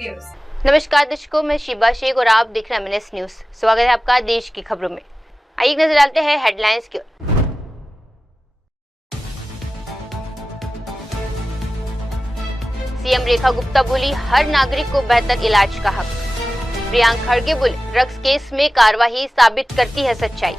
Viewers. नमस्कार दर्शकों, मैं शिबा शेख और आप देख रहे हैं MNS न्यूज। स्वागत है आपका देश की खबरों में। आइए नजर डालते हैं हेडलाइंस की ओर। सीएम रेखा गुप्ता बोली, हर नागरिक को बेहतर इलाज का हक। प्रियंका खड़गे बोले, ड्रग्स केस में कार्रवाई साबित करती है सच्चाई।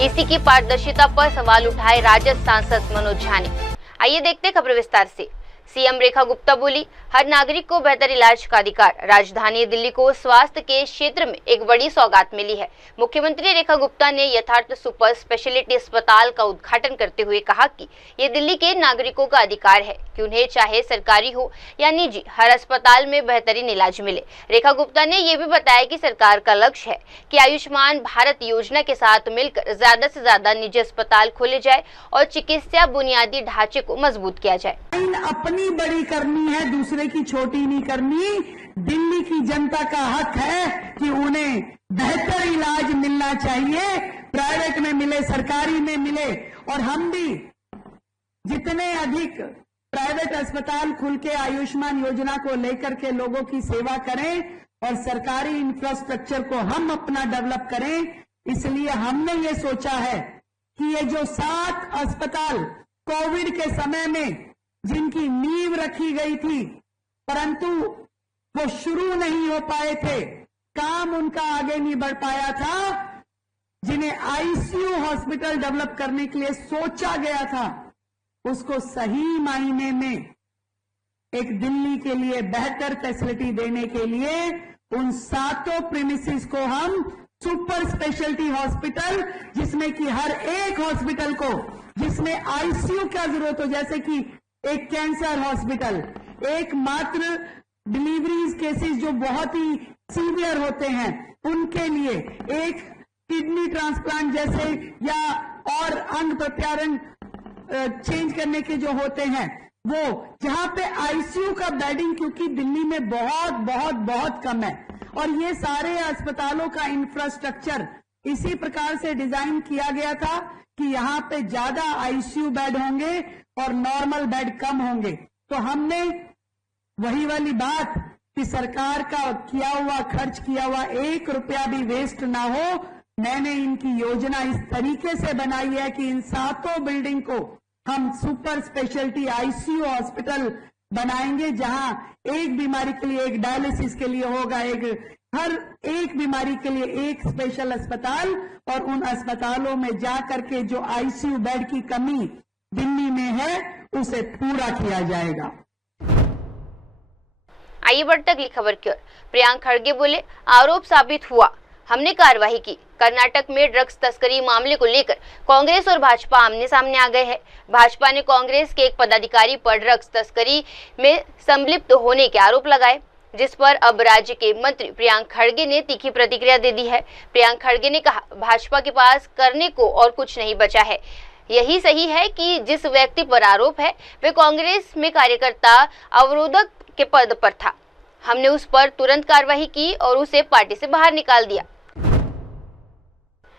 ईसी की पारदर्शिता पर सवाल उठाए राजद सांसद मनोज झा ने। आइए देखते हैं खबर विस्तार से। सीएम रेखा गुप्ता बोली, हर नागरिक को बेहतर इलाज का अधिकार। राजधानी दिल्ली को स्वास्थ्य के क्षेत्र में एक बड़ी सौगात मिली है। मुख्यमंत्री रेखा गुप्ता ने यथार्थ सुपर स्पेशलिटी अस्पताल का उद्घाटन करते हुए कहा कि ये दिल्ली के नागरिकों का अधिकार है कि उन्हें चाहे सरकारी हो या निजी, हर अस्पताल में बेहतरीन इलाज मिले। रेखा गुप्ता ने ये भी बताया कि सरकार का लक्ष्य है कि आयुष्मान भारत योजना के साथ मिलकर ज्यादा से ज्यादा निजी अस्पताल खोले जाए और चिकित्सा बुनियादी ढांचे को मजबूत किया जाए। अपनी बड़ी करनी है, दूसरे की छोटी नहीं करनी। दिल्ली की जनता का हक है कि उन्हें बेहतर इलाज मिलना चाहिए, प्राइवेट में मिले, सरकारी में मिले। और हम भी जितने अधिक प्राइवेट अस्पताल खुल के आयुष्मान योजना को लेकर के लोगों की सेवा करें और सरकारी इंफ्रास्ट्रक्चर को हम अपना डेवलप करें, इसलिए हमने ये सोचा है कि ये जो 7 अस्पताल कोविड के समय में जिनकी नींव रखी गई थी परंतु वो शुरू नहीं हो पाए थे, काम उनका आगे नहीं बढ़ पाया था, जिन्हें आईसीयू हॉस्पिटल डेवलप करने के लिए सोचा गया था, उसको सही मायने में एक दिल्ली के लिए बेहतर फैसिलिटी देने के लिए उन 7 प्रीमिसेस को हम सुपर स्पेशलिटी हॉस्पिटल, जिसमें कि हर एक हॉस्पिटल को जिसमें आईसीयू का जरूरत हो, जैसे कि एक कैंसर हॉस्पिटल, एक मात्र डिलीवरीज केसेस जो बहुत ही सीवियर होते हैं उनके लिए, एक किडनी ट्रांसप्लांट जैसे या और अंग प्रत्यारोपण चेंज करने के जो होते हैं, वो जहां पे आईसीयू का बेडिंग क्योंकि दिल्ली में बहुत बहुत बहुत कम है और ये सारे अस्पतालों का इंफ्रास्ट्रक्चर इसी प्रकार से डिजाइन किया गया था कि यहाँ पे ज्यादा आईसीयू बेड होंगे और नॉर्मल बेड कम होंगे। तो हमने वही वाली बात कि सरकार का किया हुआ खर्च किया हुआ 1 रुपया भी वेस्ट ना हो, मैंने इनकी योजना इस तरीके से बनाई है कि इन 7 बिल्डिंग को हम सुपर स्पेशलिटी आईसीयू हॉस्पिटल बनाएंगे, जहां एक बीमारी के लिए एक डायलिसिस के लिए होगा, हर एक बीमारी के लिए एक स्पेशल अस्पताल, और उन अस्पतालों में जाकर के जो आईसीयू बेड की कमी दिल्ली में है उसे पूरा किया जाएगा। आइए बढ़ते अगली खबर की ओर। प्रियंका खड़गे बोले, आरोप साबित हुआ, हमने कार्रवाई की। कर्नाटक में ड्रग्स तस्करी मामले को लेकर कांग्रेस और भाजपा आमने सामने आ गए हैं। भाजपा ने कांग्रेस के एक पदाधिकारी पर ड्रग्स तस्करी में संलिप्त होने के आरोप लगाए, जिस पर अब राज्य के मंत्री प्रियंका खड़गे ने तीखी प्रतिक्रिया दे दी है। प्रियंका खड़गे ने कहा, भाजपा के पास करने को और कुछ नहीं बचा है। यही सही है कि जिस व्यक्ति पर आरोप है वे कांग्रेस में कार्यकर्ता अवरोधक के पद पर था। हमने उस पर तुरंत कार्रवाई की और उसे पार्टी से बाहर निकाल दिया।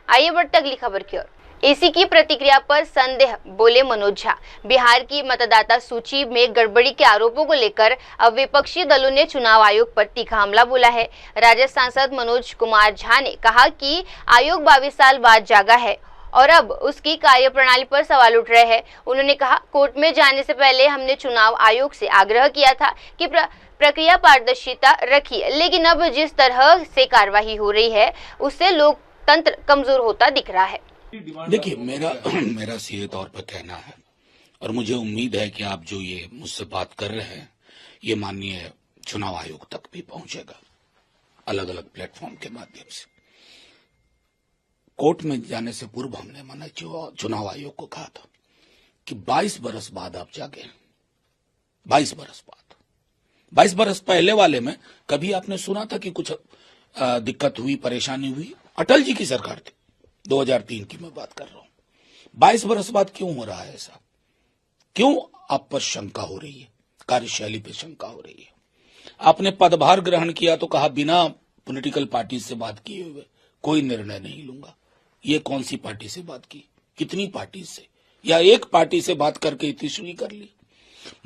आइए बढ़ते अगली खबर की ओर। ईसी की प्रतिक्रिया पर संदेह, बोले मनोज झा। बिहार की मतदाता सूची में गड़बड़ी के आरोपों को लेकर अब विपक्षी दलों ने चुनाव आयोग पर तीखा हमला बोला है। राजद सांसद मनोज कुमार झा ने कहा कि आयोग 22 साल बाद जागा है और अब उसकी कार्यप्रणाली पर सवाल उठ रहे हैं। उन्होंने कहा, कोर्ट में जाने से पहले हमने चुनाव आयोग से आग्रह किया था कि प्रक्रिया पारदर्शिता रखिए, लेकिन अब जिस तरह से कार्यवाही हो रही है उससे लोकतंत्र कमजोर होता दिख रहा है। देखिए, मेरा सीधे तौर पर कहना है और मुझे उम्मीद है कि आप जो ये मुझसे बात कर रहे हैं ये माननीय चुनाव आयोग तक भी पहुंचेगा, अलग अलग प्लेटफॉर्म के माध्यम से। कोर्ट में जाने से पूर्व हमने माना चुनाव आयोग को कहा था कि 22 बरस बाद आप जागे। 22 बरस बाद, 22 बरस पहले वाले में कभी आपने सुना था कि कुछ दिक्कत हुई, परेशानी हुई? अटल जी की सरकार थी, 2003 की मैं बात कर रहा हूं। 22 बरस बाद क्यों हो रहा है ऐसा? क्यों आप पर शंका हो रही है, कार्यशैली पे शंका हो रही है? आपने पदभार ग्रहण किया तो कहा बिना पॉलिटिकल पार्टी से बात किए हुए कोई निर्णय नहीं लूंगा। ये कौन सी पार्टी से बात की, कितनी पार्टी से, या एक पार्टी से बात करके इतनी शुरू कर ली?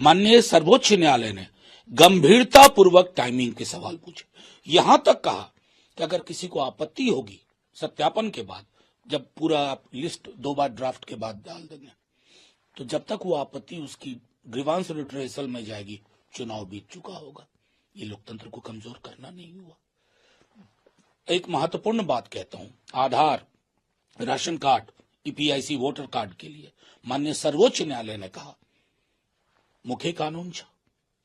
माननीय सर्वोच्च न्यायालय ने गंभीरता पूर्वक टाइमिंग के सवाल पूछे। यहां तक कहा कि अगर किसी को आपत्ति होगी सत्यापन के बाद, जब पूरा आप लिस्ट 2 बार ड्राफ्ट के बाद डाल देंगे, तो जब तक वो आपत्ति उसकी ग्रीवांस रिट्रेसल में जाएगी, चुनाव बीत चुका होगा। ये लोकतंत्र को कमजोर करना नहीं हुआ। एक महत्वपूर्ण बात कहता हूं, Aadhaar, ration card, EPIC voter card के लिए माननीय सर्वोच्च न्यायालय ने कहा मुख्य कानून था,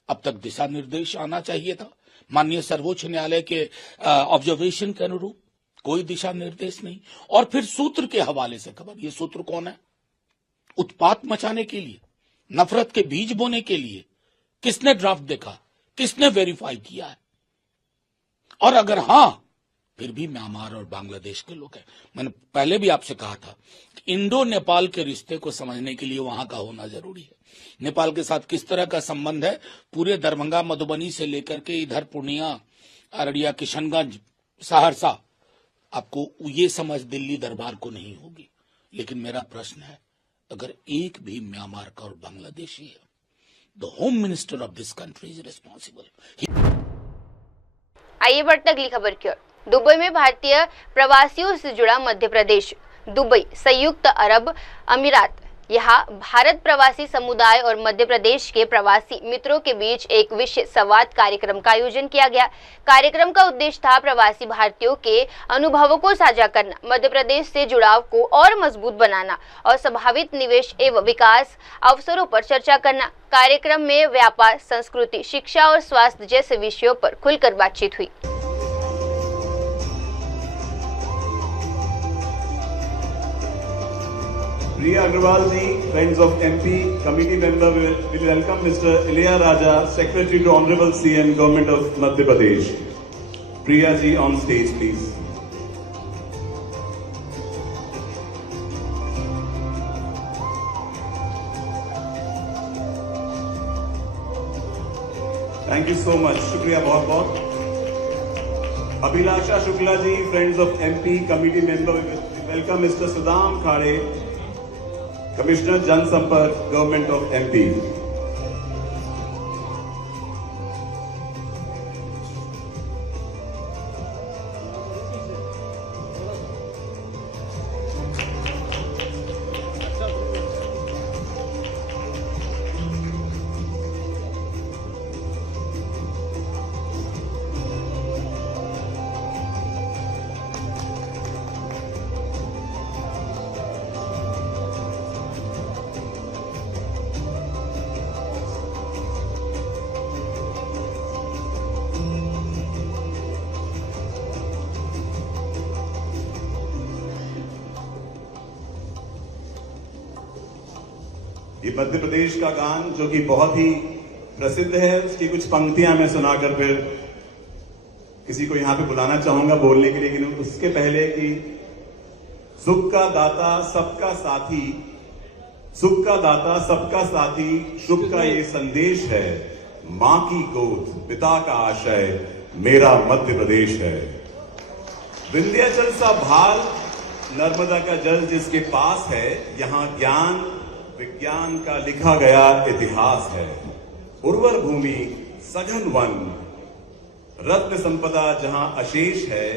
अब तक दिशा निर्देश आना चाहिए था। माननीय सर्वोच्च न्यायालय के ऑब्जर्वेशन के अनुरूप कोई दिशा निर्देश नहीं। और फिर सूत्र के हवाले से खबर, ये सूत्र कौन है? उत्पात मचाने के लिए, नफरत के बीज बोने के लिए। किसने ड्राफ्ट देखा, किसने वेरीफाई किया है? और अगर हां, फिर भी म्यांमार और बांग्लादेश के लोग हैं। मैंने पहले भी आपसे कहा था कि इंडो नेपाल के रिश्ते को समझने के लिए वहां का होना जरूरी है। नेपाल के साथ किस तरह का संबंध है, पूरे दरभंगा मधुबनी से लेकर के इधर पूर्णिया, अररिया, किशनगंज, सहरसा, आपको ये समझ दिल्ली दरबार को नहीं होगी। लेकिन मेरा प्रश्न है, अगर एक भी म्यांमार का और बांग्लादेशी है, the home minister of this country is responsible. आइए बढ़ते अगली खबर की ओर। दुबई में भारतीय प्रवासियों से जुड़ा मध्य प्रदेश, दुबई, संयुक्त अरब अमीरात। यहाँ भारत प्रवासी समुदाय और मध्य प्रदेश के प्रवासी मित्रों के बीच एक विशेष संवाद कार्यक्रम का आयोजन किया गया। कार्यक्रम का उद्देश्य था प्रवासी भारतीयों के अनुभवों को साझा करना, मध्य प्रदेश से जुड़ाव को और मजबूत बनाना और संभावित निवेश एवं विकास अवसरों पर चर्चा करना। कार्यक्रम में व्यापार, संस्कृति, शिक्षा और स्वास्थ्य जैसे विषयों पर खुलकर बातचीत हुई। Priya Agrawal ji, friends of MP, committee member will welcome Mr. Ilayaraja, Secretary to Honorable CM, Government of Madhya Pradesh. Priya ji on stage, please. Thank you so much. Shukriya बहुत बहुत. Abhilasha Shukla ji, friends of MP, committee member will welcome Mr. Sudham Khare, Commissioner Jan Sampark, Government of MP. ये मध्य प्रदेश का गान जो कि बहुत ही प्रसिद्ध है, उसकी कुछ पंक्तियां मैं सुनाकर फिर किसी को यहां पे बुलाना चाहूंगा बोलने के लिए। लेकिन उसके पहले कि सुख का दाता सबका साथी, सुख का दाता सबका साथी, शुभ का ये संदेश है, मां की गोद पिता का आशय, मेरा मध्य प्रदेश है। विंध्याचल सा भाल, नर्मदा का जल जिसके पास है, यहां ज्ञान विज्ञान का लिखा गया इतिहास है। उर्वर भूमि, सघन वन, रत्न संपदा जहां अशेष है,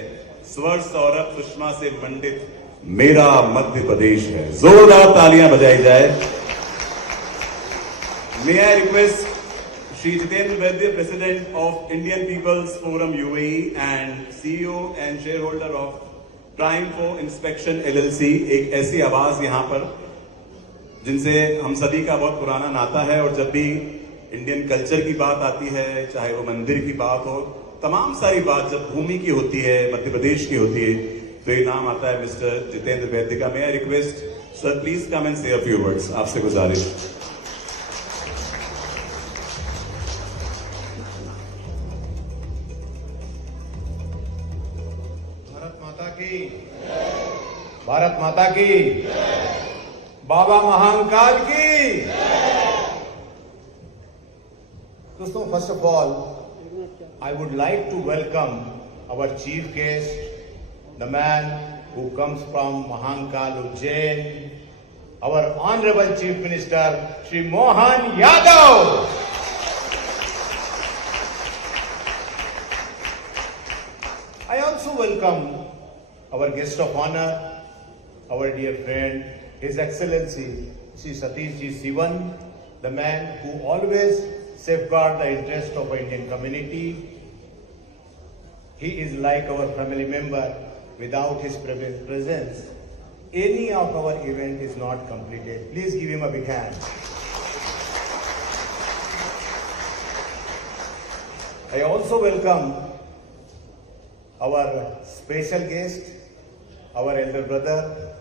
स्वर सौरभ सुषमा से मंडित मेरा मध्य प्रदेश है। जोरदार तालियां बजाई जाए। May I request Shri Jitendra Vaidya, president of Indian people's forum UAE and CEO and share holder of Triumpho inspection LLC, एक ऐसी आवाज यहां पर जिनसे हम सभी का बहुत पुराना नाता है। और जब भी इंडियन कल्चर की बात आती है, चाहे वो मंदिर की बात हो, तमाम सारी बात जब भूमि की होती है, मध्य प्रदेश की होती है, तो ये नाम आता है मिस्टर जितेंद्र वैद्य का। May I request sir please come and say a few words, आपसे गुजारिश। भारत माता की, भारत माता की, बाबा महाकाल की। दोस्तों, first of all I would like to welcome our chief guest, the man who comes from Mahankal Ujjain, our honorable chief minister Shri Mohan Yadav. welcome our guest of honor, our dear friend, His Excellency Shri Satish Ji Sivan, the man who always safeguards the interest of the Indian community. He is like our family member. Without his presence, any of our event is not completed. Please give him a big hand. I also welcome our special guest, our elder brother,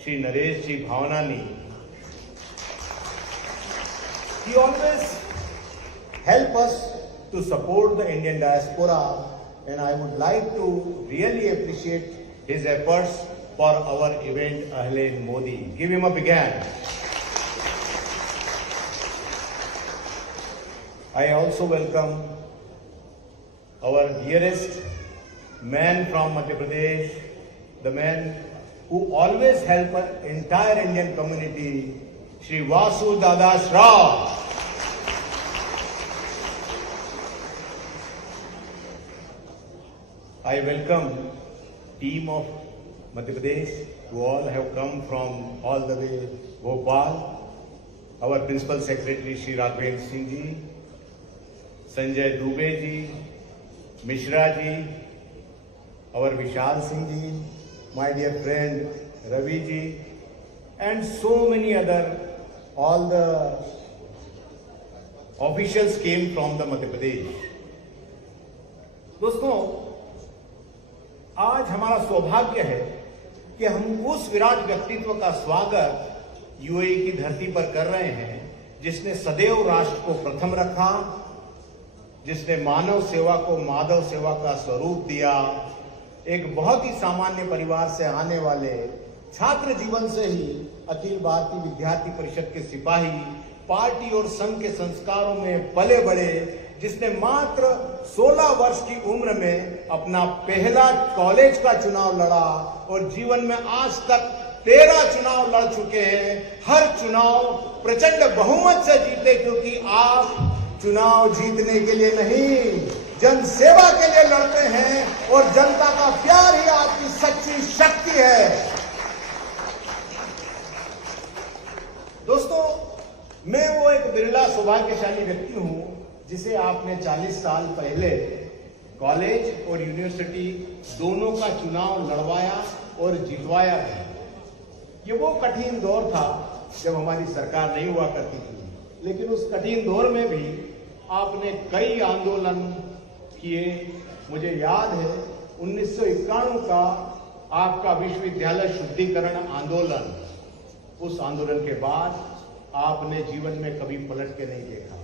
Shri Naresh Ji Bhavanani. He always helps us to support the Indian diaspora, and I would like to really appreciate his efforts for our event Ahle Modi. Give him a big hand. I also welcome our dearest man from Madhya Pradesh, the man who always helps the entire Indian community, Shri Vasu Dada Shroff. I welcome team of Madhya Pradesh who all have come from all the way Bhopal. Our Principal Secretary Shri Raghvendra Singh Ji, Sanjay Dubey Ji, Mishra Ji, our Vishal Singh Ji, my dear friend Ravi Ji, and so many other, all the officials came from the Madhya Pradesh. दोस्तों, आज हमारा सौभाग्य है कि हम उस विराट व्यक्तित्व का स्वागत यूएई की धरती पर कर रहे हैं जिसने सदैव राष्ट्र को प्रथम रखा, जिसने मानव सेवा को माधव सेवा का स्वरूप दिया, एक बहुत ही सामान्य परिवार से आने वाले, छात्र जीवन से ही अखिल भारतीय विद्यार्थी परिषद के सिपाही, पार्टी और संघ के संस्कारों में पले बड़े, जिसने मात्र 16 वर्ष की उम्र में अपना पहला कॉलेज का चुनाव लड़ा और जीवन में आज तक 13 चुनाव लड़ चुके हैं। हर चुनाव प्रचंड बहुमत से जीते, क्योंकि आप चुनाव जीतने के लिए नहीं, जन सेवा के लिए लड़ते हैं और जनता का प्यार ही आपकी सच्ची शक्ति है। दोस्तों, मैं वो एक बिरला सौभाग्यशाली व्यक्ति हूं जिसे आपने 40 साल पहले कॉलेज और यूनिवर्सिटी दोनों का चुनाव लड़वाया और जितवाया भी। ये वो कठिन दौर था जब हमारी सरकार नहीं हुआ करती थी, लेकिन उस कठिन दौर में भी आपने कई आंदोलन किए। मुझे याद है 1991 का आपका विश्वविद्यालय शुद्धिकरण आंदोलन। उस आंदोलन के बाद आपने जीवन में कभी पलट के नहीं देखा।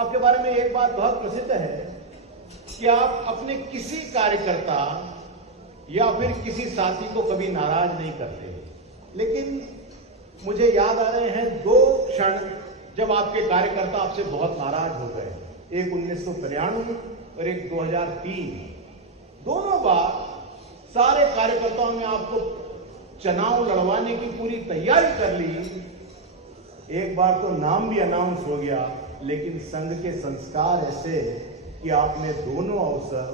आपके बारे में एक बात बहुत प्रसिद्ध है कि आप अपने किसी कार्यकर्ता या फिर किसी साथी को कभी नाराज नहीं करते। लेकिन मुझे याद आ रहे हैं 2 क्षण जब आपके कार्यकर्ता आपसे बहुत नाराज हो गए, एक 1993 और एक 2003। दोनों बार सारे कार्यकर्ताओं ने आपको चुनाव लड़वाने की पूरी तैयारी कर ली। एक बार तो नाम भी अनाउंस हो गया, लेकिन संघ के संस्कार ऐसे कि आपने दोनों अवसर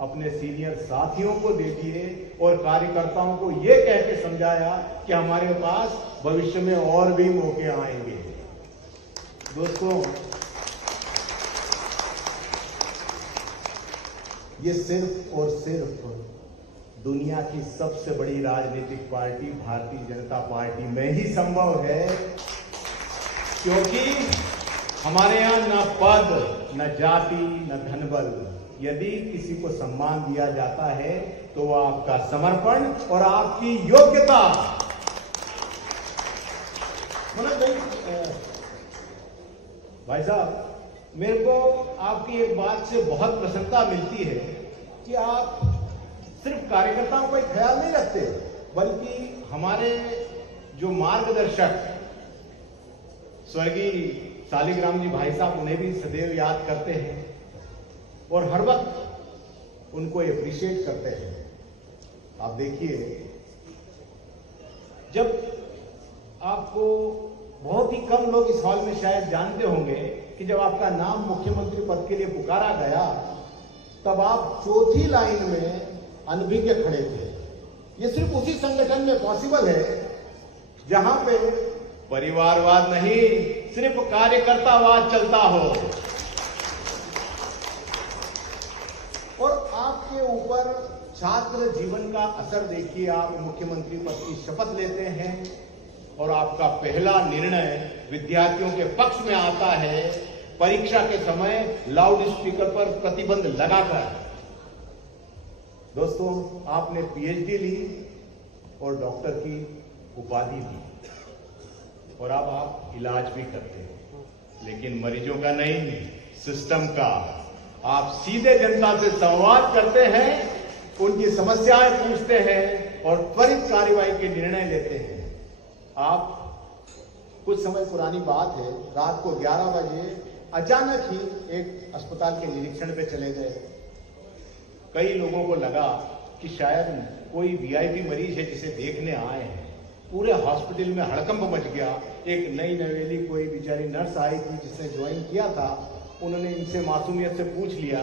अपने सीनियर साथियों को दे दिए और कार्यकर्ताओं को यह कह के समझाया कि हमारे पास भविष्य में और भी मौके आएंगे। दोस्तों, ये सिर्फ और सिर्फ दुनिया की सबसे बड़ी राजनीतिक पार्टी भारतीय जनता पार्टी में ही संभव है, क्योंकि हमारे यहां न पद, न जाति, न धनबल। यदि किसी को सम्मान दिया जाता है तो वह आपका समर्पण और आपकी योग्यता। भाई साहब, मेरे को आपकी एक बात से बहुत प्रसन्नता मिलती है कि आप सिर्फ कार्यकर्ताओं का ख्याल नहीं रखते, बल्कि हमारे जो मार्गदर्शक स्वर्गीय शालिग्राम जी भाई साहब, उन्हें भी सदैव याद करते हैं और हर वक्त उनको अप्रिशिएट करते हैं। आप देखिए, जब आपको बहुत ही कम लोग इस हॉल में शायद जानते होंगे कि जब आपका नाम मुख्यमंत्री पद के लिए पुकारा गया, तब आप चौथी लाइन में अनभिज्ञ खड़े थे। ये सिर्फ उसी संगठन में पॉसिबल है जहां पे परिवारवाद नहीं, सिर्फ कार्यकर्तावाद चलता हो। और आपके ऊपर छात्र जीवन का असर देखिए, आप मुख्यमंत्री पद की शपथ लेते हैं और आपका पहला निर्णय विद्यार्थियों के पक्ष में आता है परीक्षा के समय लाउड स्पीकर पर प्रतिबंध लगाकर। दोस्तों, आपने पीएचडी ली और डॉक्टर की उपाधि ली और अब आप इलाज भी करते हैं, लेकिन मरीजों का नहीं, सिस्टम का। आप सीधे जनता से संवाद करते हैं, उनकी समस्याएं पूछते हैं और त्वरित कार्रवाई के निर्णय लेते हैं। आप कुछ समय पुरानी बात है, रात को 11 बजे अचानक ही एक अस्पताल के निरीक्षण पे चले गए। कई लोगों को लगा कि शायद कोई वीआईपी मरीज है जिसे देखने आए हैं। पूरे हॉस्पिटल में हड़कंप मच गया। एक नई नवेली कोई बेचारी नर्स आई थी जिसने ज्वाइन किया था। उन्होंने इनसे मासूमियत से पूछ लिया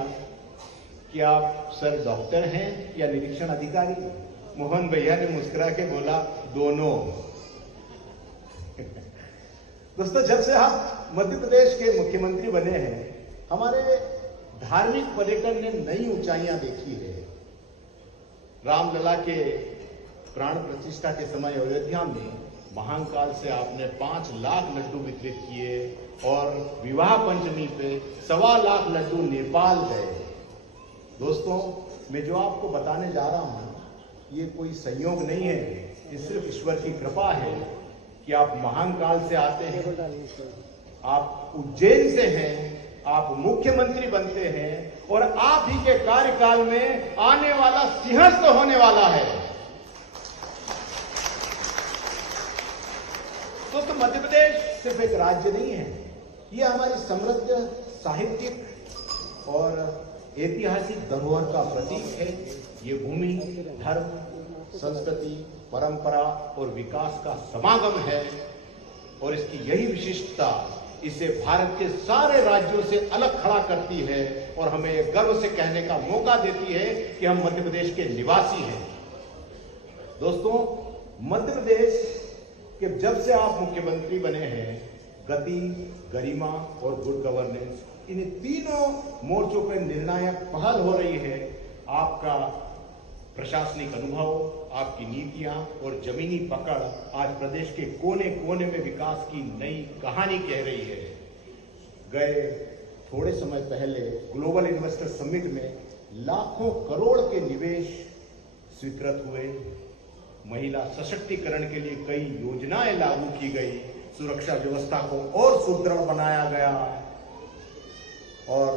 कि आप सर डॉक्टर हैं या निरीक्षण अधिकारी? मोहन भैया ने मुस्कुरा के बोला, दोनों। दोस्तों, जब से आप मध्य प्रदेश के मुख्यमंत्री बने हैं, हमारे धार्मिक पर्यटन ने नई ऊंचाइयां देखी है। रामलला के प्राण प्रतिष्ठा के समय अयोध्या में महाकाल से आपने 5 लाख लड्डू वितरित किए और विवाह पंचमी पे 1.25 लाख लड्डू नेपाल गए। दोस्तों, मैं जो आपको बताने जा रहा हूं, ये कोई संयोग नहीं है, ये सिर्फ ईश्वर की कृपा है कि आप महाकाल से आते हैं, आप उज्जैन से हैं, आप मुख्यमंत्री बनते हैं और आप ही के कार्यकाल में आने वाला सिंहस्थ होने वाला है। दोस्तों, मध्य प्रदेश सिर्फ एक राज्य नहीं है, ये हमारी समृद्ध साहित्यिक और ऐतिहासिक धरोहर का प्रतीक है। ये भूमि धर्म, संस्कृति, परंपरा और विकास का समागम है और इसकी यही विशिष्टता इसे भारत के सारे राज्यों से अलग खड़ा करती है और हमें गर्व से कहने का मौका देती है कि हम मध्य प्रदेश के निवासी हैं। दोस्तों, मध्य प्रदेश के जब से आप मुख्यमंत्री बने हैं, गति, गरिमा और गुड गवर्नेंस, इन तीनों मोर्चों पर निर्णायक पहल हो रही है। आपका प्रशासनिक अनुभव, आपकी नीतियां और जमीनी पकड़ आज प्रदेश के कोने कोने में विकास की नई कहानी कह रही है। गए थोड़े समय पहले ग्लोबल इन्वेस्टर समिट में लाखों करोड़ के निवेश स्वीकृत हुए। महिला सशक्तिकरण के लिए कई योजनाएं लागू की गई, सुरक्षा व्यवस्था को और सुदृढ़ बनाया गया और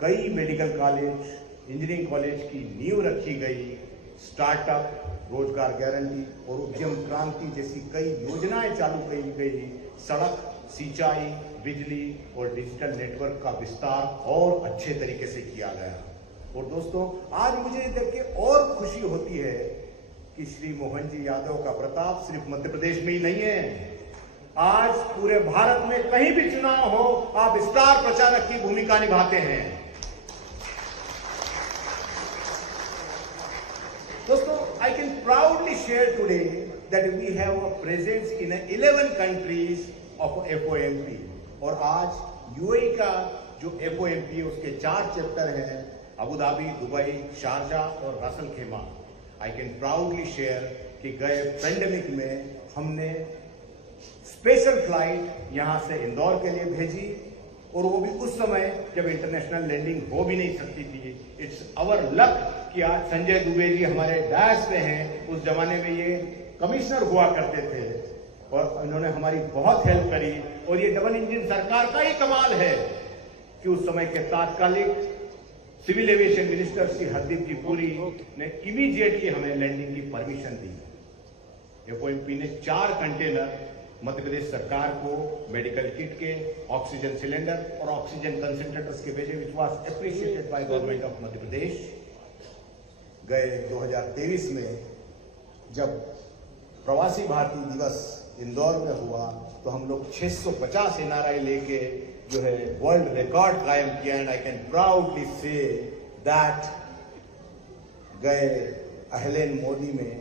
कई मेडिकल कॉलेज, इंजीनियरिंग कॉलेज की नींव रखी गई। स्टार्टअप, रोजगार गारंटी और उद्यम क्रांति जैसी कई योजनाएं चालू की गई। सड़क, सिंचाई, बिजली और डिजिटल नेटवर्क का विस्तार और अच्छे तरीके से किया गया। और दोस्तों, आज मुझे देख के और खुशी होती है कि श्री मोहन जी यादव का प्रताप सिर्फ मध्य प्रदेश में ही नहीं है, आज पूरे भारत में कहीं भी चुनाव हो, आप स्टार प्रचारक की भूमिका निभाते हैं। दोस्तों, I can proudly share today that we have a presence in 11 countries of FOMP और आज यूएई का जो FOMP है उसके 4 चैप्टर हैं, अबू धाबी, दुबई, शारजाह और रासल खेमा। I can proudly share कि गए पेंडेमिक में हमने स्पेशल फ्लाइट यहां से इंदौर के लिए भेजी और वो भी उस समय जब इंटरनेशनल लैंडिंग हो भी नहीं सकती थी। इट्स अवर लक कि आज संजय दुबे जी हमारे डायस पे हैं। उस जमाने में ये कमिश्नर हुआ करते थे और इन्होंने हमारी बहुत हेल्प करी और ये डबल इंजन सरकार का ही कमाल है कि उस समय के तात्कालिक civil aviation minister Shri Hardeep ji Puri ने इमीडिएटली हमें लैंडिंग की परमिशन दी। एफओएमपी ने 4 कंटेनर मध्य प्रदेश सरकार को मेडिकल किट के, ऑक्सीजन सिलेंडर और ऑक्सीजन कंसंट्रेटर्स के भेजे, which was appreciated by government of Madhya Pradesh. गए 2023 में जब प्रवासी भारतीय दिवस इंदौर में हुआ तो हम लोग 650 एनआरआई लेके जो है वर्ल्ड रिकॉर्ड कायम किया। And I can proudly say that गए अहलेन मोदी में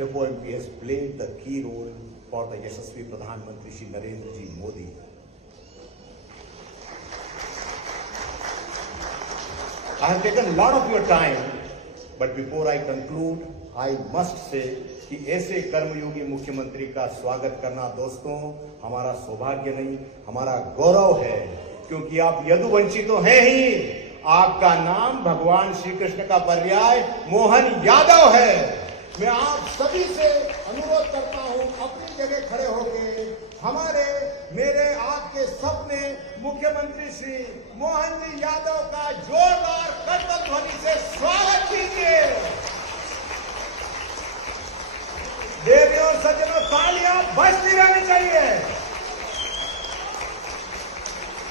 FOMP has played the key role for the यशस्वी प्रधानमंत्री श्री नरेंद्र जी Modi. I have taken a lot of your time, but before I conclude, I must say कि ऐसे कर्मयोगी मुख्यमंत्री का स्वागत करना दोस्तों हमारा सौभाग्य नहीं, हमारा गौरव है, क्योंकि आप यदुवंशी तो हैं ही. आपका नाम भगवान श्री कृष्ण का पर्याय मोहन यादव है. मैं आप सभी से अनुरोध करता हूं अपनी जगह खड़े होकर मेरे आपके सपने मुख्यमंत्री श्री मोहन जी यादव का जोरदार करतल ध्वनि से स्वागत कीजिए. देवियों सज्जनों तालियां बजती रहनी चाहिए.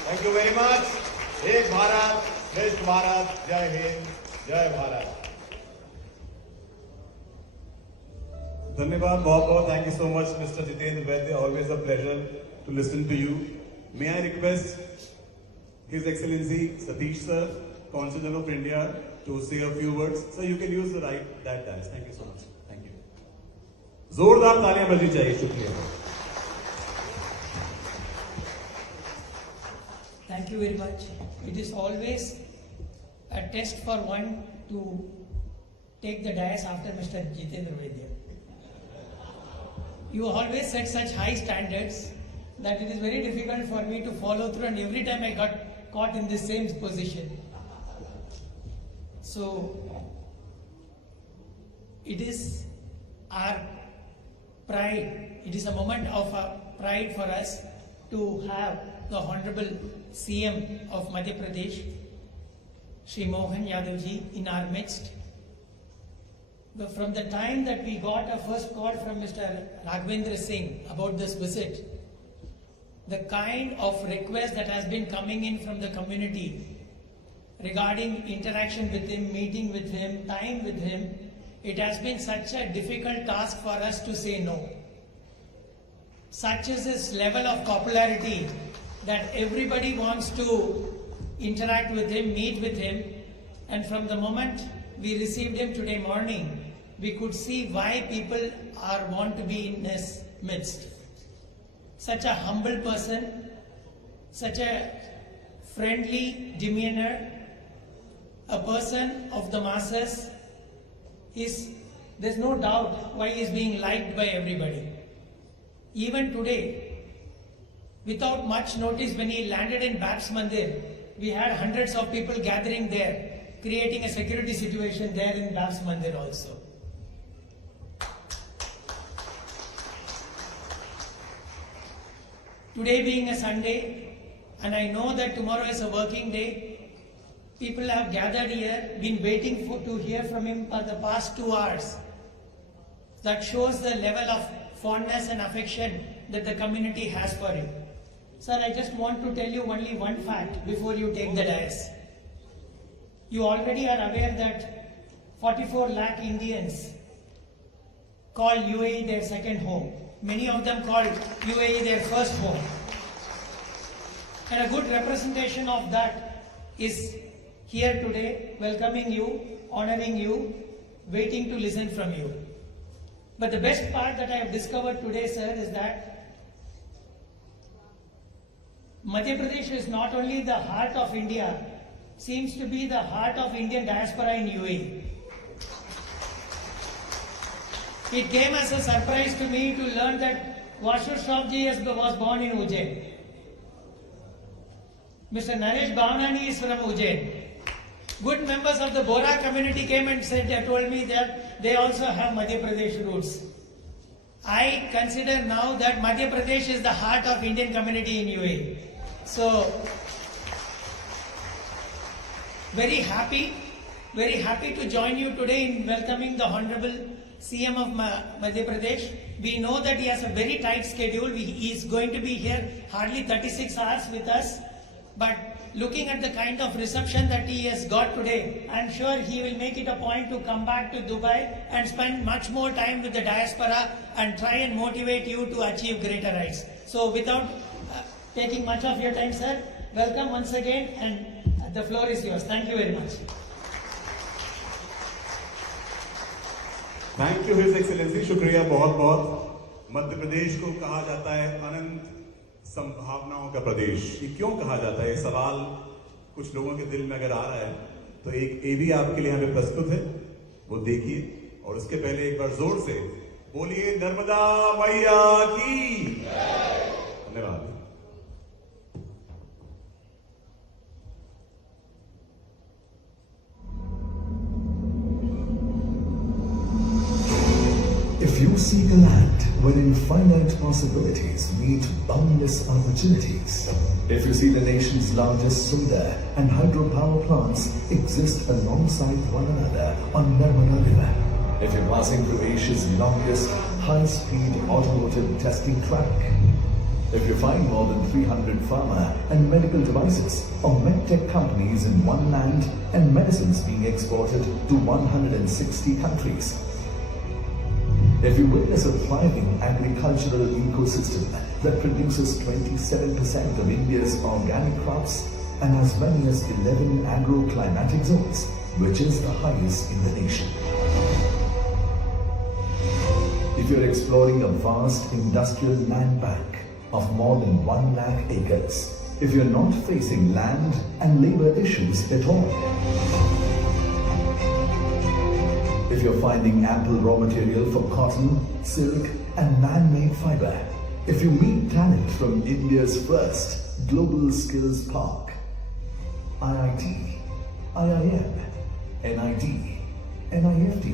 Thank you very much. एक भारत श्रेष्ठ भारत. जय हिंद, जय भारत. धन्यवाद बहुत बहुत. Thank you so much mister Jitendra Vaidya. Always a pleasure to listen to you. May I request his excellency Satish sir, consul general of India, to say a few words. Sir you can use the right that dance. Thank you so much. Thank you. जोरदार तालियां बजनी चाहिए. शुक्रिया. Thank you very much. It is always a test for one to take the dais after Mr. Jitendra Vaidya. You always set such high standards that it is very difficult for me to follow through, and every time I got caught in the same position. So, it is our pride, it is a moment of pride for us to have the Honorable CM of Madhya Pradesh, Shri Mohan Yadav ji, in our midst. But from the time that we got a first call from Mr. Raghavendra Singh about this visit, the kind of request that has been coming in from the community regarding interaction with him, meeting with him, time with him, it has been such a difficult task for us to say no. Such is his level of popularity that everybody wants to interact with him, meet with him, and from the moment we received him today morning, we could see why people want to be in his midst. Such a humble person, such a friendly demeanor, a person of the masses, there's no doubt why he is being liked by everybody. Even today, without much notice, when he landed in Babs Mandir, we had hundreds of people gathering there, creating a security situation there in Babs Mandir also. Today being a Sunday, and I know that tomorrow is a working day, people have gathered here, been waiting to hear from him for the past 2 hours. That shows the level of fondness and affection that the community has for him. Sir, I just want to tell you only one fact before you take the dais. You already are aware that 44 lakh Indians call UAE their second home. Many of them call UAE their first home. And a good representation of that is here today, welcoming you, honoring you, waiting to listen from you. But the best part that I have discovered today, sir, is that Madhya Pradesh is not only the heart of India, seems to be the heart of Indian diaspora in UAE. It came as a surprise to me to learn that Vashur Shropji was born in Ujjain. Mr. Naresh Bhavnani is from Ujjain. Good members of the Bora community came and told me that they also have Madhya Pradesh roots. I consider now that Madhya Pradesh is the heart of Indian community in UAE. So, very happy to join you today in welcoming the Honorable CM of Madhya Pradesh. We know that he has a very tight schedule. He is going to be here hardly 36 hours with us. But looking at the kind of reception that he has got today, I am sure he will make it a point to come back to Dubai and spend much more time with the diaspora and try and motivate you to achieve greater heights. So without taking much of your time, sir, welcome once again, and the floor is yours. Thank you very much. Thank you his excellency, शुक्रिया बहुत बहुत। मध्य प्रदेश को कहा जाता है अनंत संभावनाओं का प्रदेश। ये क्यों कहा जाता है, ये सवाल कुछ लोगों के दिल में अगर आ रहा है तो एक एवी आपके लिए यहाँ पे प्रस्तुत है, वो देखिए। और उसके पहले एक बार जोर से बोलिए नर्मदा मैया की। धन्यवाद। If you seek a land wherein finite possibilities meet boundless opportunities, if you see the nation's largest solar and hydropower plants exist alongside one another on Narmada River, if you're passing through Asia's longest high-speed automotive testing track, if you find more than 300 pharma and medical devices or medtech companies in one land and medicines being exported to 160 countries, if you witness a thriving agricultural ecosystem that produces 27% of India's organic crops and as many as 11 agroclimatic zones, which is the highest in the nation. If you're exploring a vast industrial land bank of more than 1 lakh acres, if you're not facing land and labor issues at all, if you're finding ample raw material for cotton, silk and man-made fiber, if you meet talent from India's first global skills park, IIT, IIM, NID, NIFT,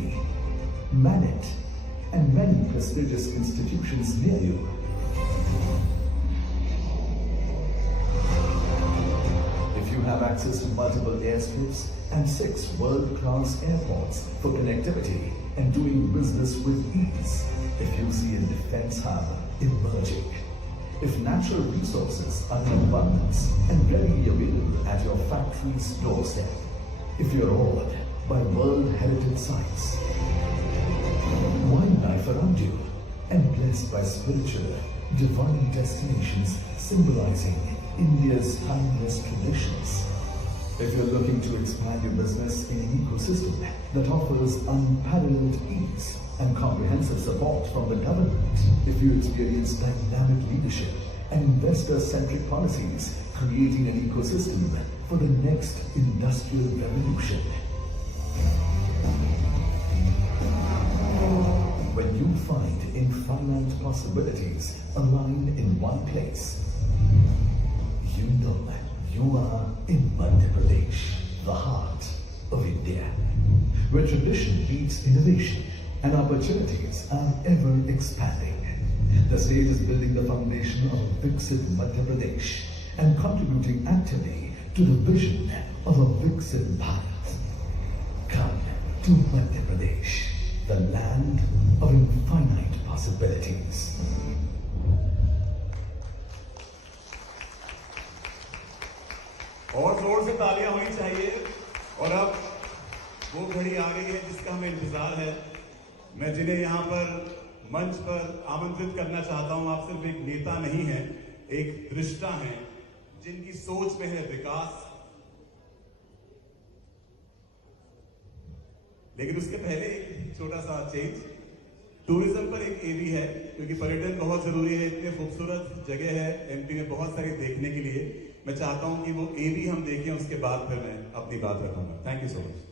MANET and many prestigious institutions near you, if you have access to multiple airstrips and 6 world-class airports for connectivity and doing business with ease, if you see a defense hub emerging, if natural resources are in abundance and readily available at your factory's doorstep, if you're awed by World Heritage Sites, wildlife around you, and blessed by spiritual, divine destinations symbolizing India's timeless traditions, if you're looking to expand your business in an ecosystem that offers unparalleled ease and comprehensive support from the government, if you experience dynamic leadership and investor-centric policies creating an ecosystem for the next industrial revolution, when you find infinite possibilities aligned in one place, you know you are in Madhya Pradesh, the heart of India, where tradition meets innovation and opportunities are ever expanding. The state is building the foundation of Viksit Madhya Pradesh and contributing actively to the vision of a Viksit Bharat. Come to Madhya Pradesh, the land of infinite possibilities. और जोर से तालियां होनी चाहिए। और अब वो घड़ी आ गई है जिसका हमें इंतजार है। मैं जिन्हें यहाँ पर मंच पर आमंत्रित करना चाहता हूँ, आप सिर्फ एक नेता नहीं हैं, एक दृष्टा हैं जिनकी सोच में है विकास। लेकिन उसके पहले एक छोटा सा चेंज, टूरिज्म पर एक एवी है, क्योंकि पर्यटन बहुत जरूरी है। इतने खूबसूरत जगह है एमपी में, बहुत सारी देखने के लिए। मैं चाहता हूं कि वो एवी हम देखें, उसके बाद फिर मैं अपनी बात रखूंगा। Thank you so much.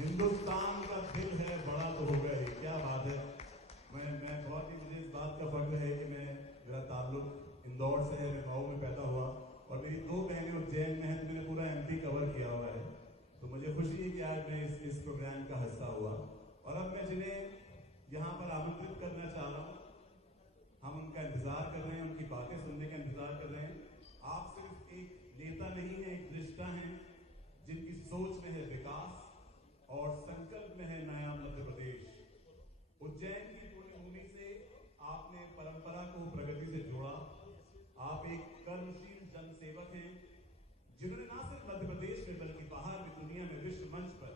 Hindustan का दिल है बड़ा तो होगा ही, क्या बात है। मैं बहुत ही, मुझे इस बात का फख्र है कि मेरा ताल्लुक इंदौर से है, मैं गाँव में पैदा हुआ और मेरी 2 बहनें उज्जैन में हैं, तो मैंने पूरा MP कवर किया हुआ है। तो मुझे खुशी है कि आज मैं इस प्रोग्राम का हिस्सा हुआ। और अब मैं जिन्हें यहाँ पर आमंत्रित करना चाह रहा हूँ, हम उनका इंतजार कर रहे हैं, उनकी बातें सुनने का इंतजार कर रहे हैं। आप सिर्फ एक नेता नहीं है, एक रिश्ता है जिनकी सोच में है विकास और संकल्प में है नया मध्य प्रदेश। उज्जैन की पुण्यभूमि से आपने परंपरा को प्रगति से जोड़ा। आप एक कर्मशील जनसेवक हैं जिन्होंने न सिर्फ मध्य प्रदेश में बल्कि बाहर भी, दुनिया में, विश्व मंच पर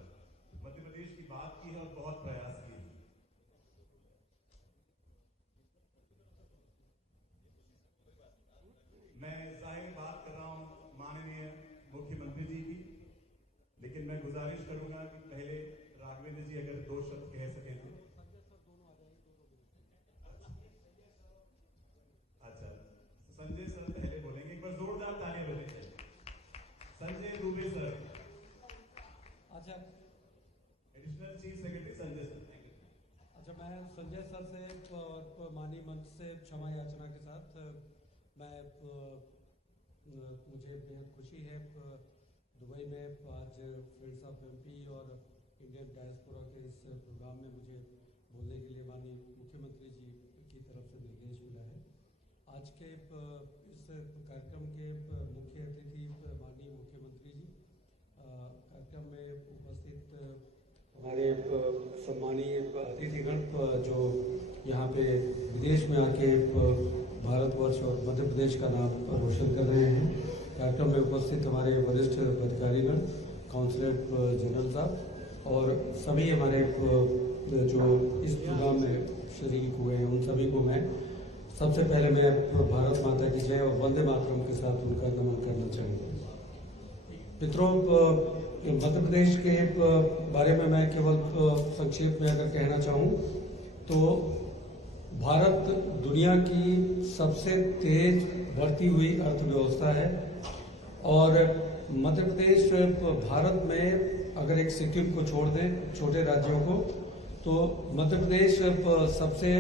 मध्य प्रदेश की बात की है और बहुत प्रयास किए हैं। मैं जाहिर बात कर रहा हूं माननीय मुख्यमंत्री जी की, लेकिन मैं गुजारिश करूंगा कि पहले राघवेंद्र जी अगर 2 शब्द कह सकें तो। अच्छा, संजय सर पहले बोलेंगे, एक बार जोरदार तालियां बजाइए। संजय दुबे सर। अच्छा, additional chief secretary Sanjay sir. अच्छा, मैं संजय सर से और माननीय मंच से क्षमा याचना के साथ मुझे बेहद खुशी है दुबई में आज फ्रेंड्स ऑफ MP और इंडियन डायस्पोरा के इस प्रोग्राम में मुझे बोलने के लिए माननीय मुख्यमंत्री जी की तरफ से निर्देश मिला है। आज के इस कार्यक्रम के मुख्य अतिथि माननीय मुख्यमंत्री जी, कार्यक्रम में उपस्थित हमारे सम्मानीय अतिथिगण जो यहाँ पे विदेश में आके भारतवर्ष और मध्य प्रदेश का नाम रोशन कर रहे हैं, कार्यक्रम में उपस्थित हमारे वरिष्ठ अधिकारीगण, काउंसलर जनरल साहब और सभी हमारे जो इस प्रोग्राम में शरीक हुए हैं, उन सभी को मैं सबसे पहले मैं भारत माता की जय और वंदे मातरम के साथ उनका नमन करना चाहूँगा। मित्रों, मध्य प्रदेश के बारे में मैं केवल संक्षेप में अगर कहना चाहूँ तो भारत दुनिया की सबसे तेज बढ़ती हुई अर्थव्यवस्था है और मध्य प्रदेश भारत में अगर एक सिक्किम को छोड़ दें, छोटे राज्यों को, तो मध्य प्रदेश सबसे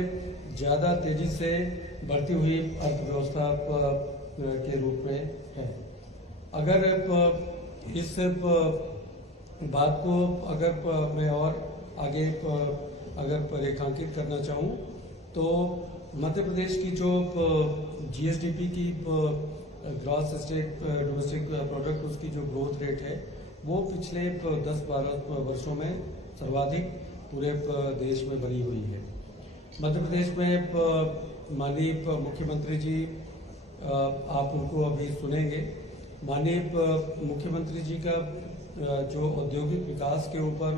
ज़्यादा तेजी से बढ़ती हुई अर्थव्यवस्था के रूप में है। अगर इस बात को अगर मैं और आगे अगर रेखांकित करना चाहूँ तो मध्य प्रदेश की जो GSDP की ग्रॉस स्टेट डोमेस्टिक प्रोडक्ट, उसकी जो ग्रोथ रेट है वो पिछले 10-12 वर्षों में सर्वाधिक पूरे देश में बनी हुई है। मध्य प्रदेश में माननीय मुख्यमंत्री जी, आप उनको अभी सुनेंगे, माननीय मुख्यमंत्री जी का जो औद्योगिक विकास के ऊपर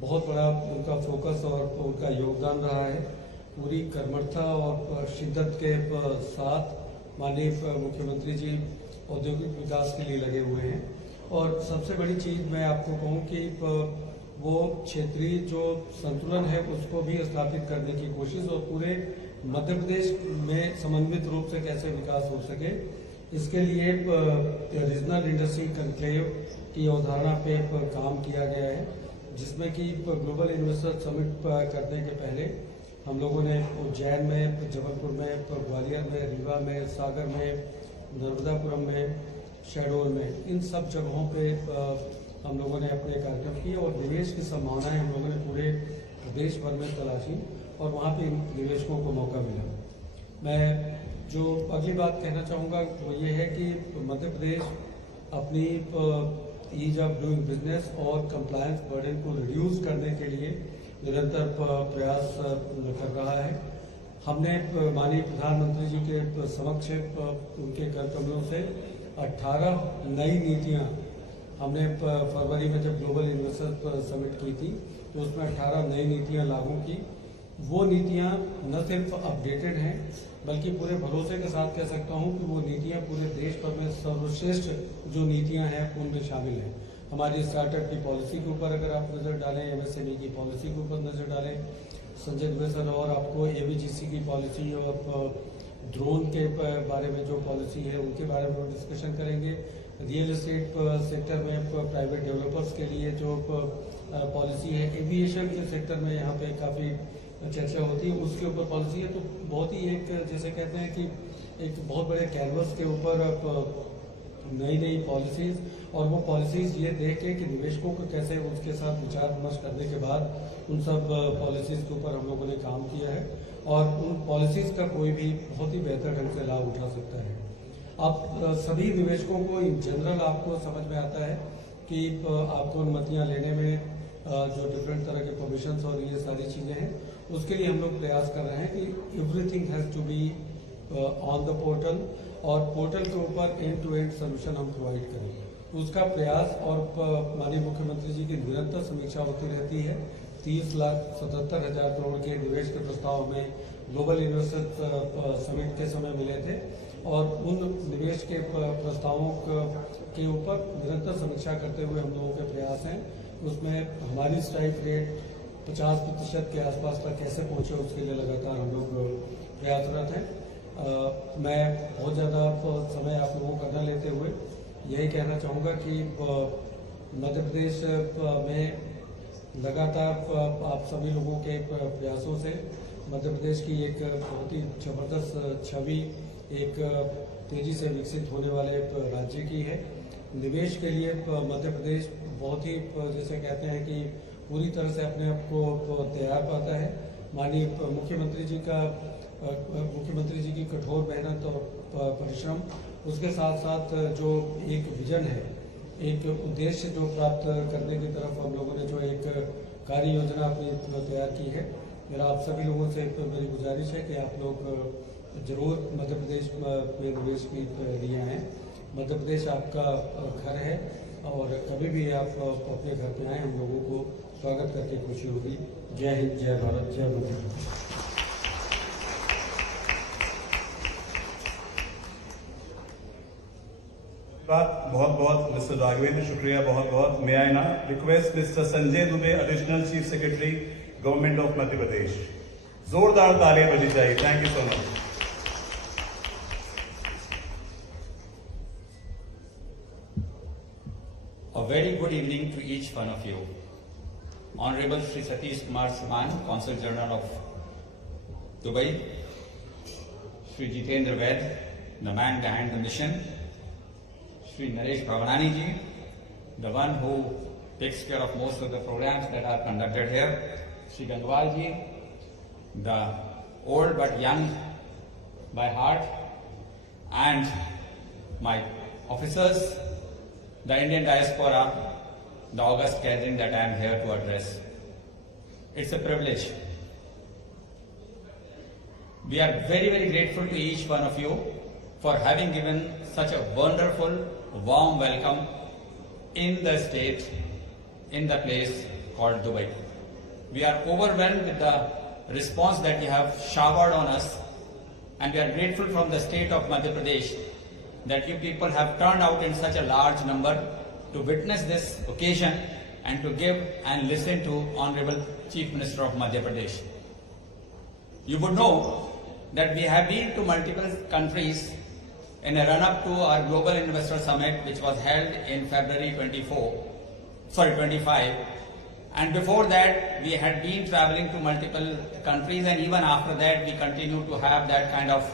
बहुत बड़ा उनका फोकस और उनका योगदान रहा है। पूरी कर्मठता और शिद्दत के साथ माननीय मुख्यमंत्री जी औद्योगिक विकास के लिए लगे हुए हैं और सबसे बड़ी चीज मैं आपको कहूं कि वो क्षेत्रीय जो संतुलन है उसको भी स्थापित करने की कोशिश और पूरे मध्य प्रदेश में समन्वित रूप से कैसे विकास हो सके, इसके लिए रीजनल इंडस्ट्री कॉन्क्लेव की अवधारणा पे काम किया गया है, जिसमें कि ग्लोबल इन्वेस्टर समिट करने के पहले हम लोगों ने उज्जैन में, जबलपुर में, ग्वालियर में, रीवा में, सागर में, नर्मदापुरम में, शहडोल में, इन सब जगहों पे हम लोगों ने अपने कार्यक्रम किए और निवेश की संभावनाएं हम लोगों ने पूरे प्रदेश भर में तलाशी और वहाँ पे निवेशकों को मौका मिला। मैं जो अगली बात कहना चाहूँगा वो ये है कि मध्य प्रदेश अपनी ईज ऑफ डूइंग बिजनेस और कंप्लायंस बर्डन को रिड्यूस करने के लिए निरंतर प्रयास कर रहा है। हमने माननीय प्रधानमंत्री जी के समक्ष उनके कर कमलों से 18 नई नीतियां हमने फरवरी में जब ग्लोबल इन्वेस्टर समिट की थी तो उसमें 18 नई नीतियां लागू की। वो नीतियां न सिर्फ अपडेटेड हैं बल्कि पूरे भरोसे के साथ कह सकता हूं कि वो नीतियां पूरे देश भर में सर्वश्रेष्ठ जो नीतियां हैं उनमें शामिल हैं। हमारी स्टार्टअप की पॉलिसी के ऊपर अगर आप नजर डालें, MSME की पॉलिसी के ऊपर नजर डालें, संजय दुबे सर और आपको ABGC की पॉलिसी और ड्रोन के बारे में जो पॉलिसी है उनके बारे में डिस्कशन करेंगे। रियल एस्टेट सेक्टर में प्राइवेट डेवलपर्स के लिए जो पॉलिसी है। एविएशन के सेक्टर में यहाँ पे काफ़ी चर्चा होती है, उसके ऊपर पॉलिसी है। तो बहुत ही एक जैसे कहते हैं कि एक बहुत बड़े कैनवस के ऊपर नई नई पॉलिसीज, और वो पॉलिसीज ये देख के कि निवेशकों को कैसे उसके साथ विचार विमर्श करने के बाद उन सब पॉलिसीज के ऊपर हम लोगों ने काम किया है, और उन पॉलिसीज का कोई भी बहुत ही बेहतर ढंग से लाभ उठा सकता है। अब सभी निवेशकों को इन जनरल आपको समझ में आता है कि आपको अनुमतियां लेने में जो डिफरेंट तरह के परमिशंस और ये सारी चीजें हैं, उसके लिए हम लोग प्रयास कर रहे हैं कि everything has to be on the portal, और पोर्टल के ऊपर एंड टू एंड सोल्यूशन हम प्रोवाइड करें। उसका प्रयास और माननीय मुख्यमंत्री जी की निरंतर समीक्षा होती रहती है। 30,77,000 करोड़ के निवेश के प्रस्ताव में ग्लोबल इन्वेस्टर समिट के समय मिले थे, और उन निवेश के प्रस्तावों के ऊपर निरंतर समीक्षा करते हुए हम लोगों के प्रयास हैं। उसमें हमारी स्ट्राइक रेट 50% के आसपास तक कैसे पहुंचे, उसके लिए लगातार हम लोग प्रयासरत हैं। मैं बहुत ज़्यादा समय आप लोगों का न लेते हुए यही कहना चाहूँगा कि मध्य प्रदेश में लगातार आप सभी लोगों के प्रयासों से मध्य प्रदेश की एक बहुत ही जबरदस्त छवि एक तेजी से विकसित होने वाले राज्य की है। निवेश के लिए मध्य प्रदेश बहुत ही जैसे कहते हैं कि पूरी तरह से अपने आप को तैयार पाता है। माननीय मुख्यमंत्री जी की कठोर मेहनत और परिश्रम, उसके साथ साथ जो एक विजन है, एक उद्देश्य जो प्राप्त करने की तरफ हम लोगों ने जो एक कार्य योजना अपनी तैयार की है, मेरा आप सभी लोगों से मेरी गुजारिश है कि आप लोग जरूर मध्य प्रदेश में निवेश के लिए आएँ। मध्य प्रदेश आपका घर है, और कभी भी आप अपने घर पे आए, हम लोगों को स्वागत करके खुशी होगी। जय हिंद, जय भारत, जय माता। बहुत बहुत मिस्टर राघवेंद्र, शुक्रिया बहुत बहुत। मे आई ना request mister Sanjay Dubey, additional chief secretary government of Madhya Pradesh. जोरदार तालियां बजनी चाहिए। Thank you so much. A very good evening to each one of you. Honorable Sri Satish Kumar Suman, Consul General of Dubai, Sri Jitendra Vaid, the man behind the mission, Sri Naresh Bhavanani ji, the one who takes care of most of the programs that are conducted here, Sri Gangwal ji, the old but young by heart, and my officers, the Indian diaspora, the august gathering that I am here to address. It's a privilege. We are very, very grateful to each one of you for having given such a wonderful, warm welcome in the state, in the place called Dubai. We are overwhelmed with the response that you have showered on us, and we are grateful from the state of Madhya Pradesh that you people have turned out in such a large number to witness this occasion and to give and listen to Honorable Chief Minister of Madhya Pradesh. You would know that we have been to multiple countries in a run-up to our Global Investor Summit, which was held in February 25. And before that, we had been traveling to multiple countries, and even after that, we continue to have that kind of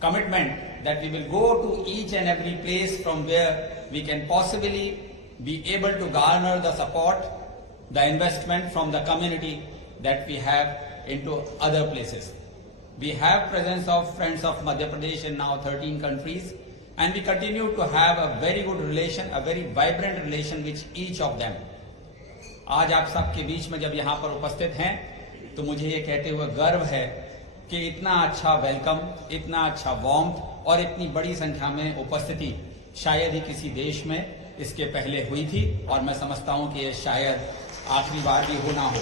commitment that we will go to each and every place from where we can possibly be able to garner the support, the investment from the community that we have into other places. We have presence of Friends of Madhya Pradesh in now 13 countries, and we continue to have a very good relation, a very vibrant relation with each of them. आज आप सबके बीच में जब यहाँ पर उपस्थित हैं, तो मुझे ये कहते हुए गर्व है कि इतना अच्छा वेलकम, इतना अच्छा वार्मथ और इतनी बड़ी संख्या में उपस्थिति शायद ही किसी देश में इसके पहले हुई थी, और मैं समझता हूं कि ये शायद आखिरी बार भी होना हो।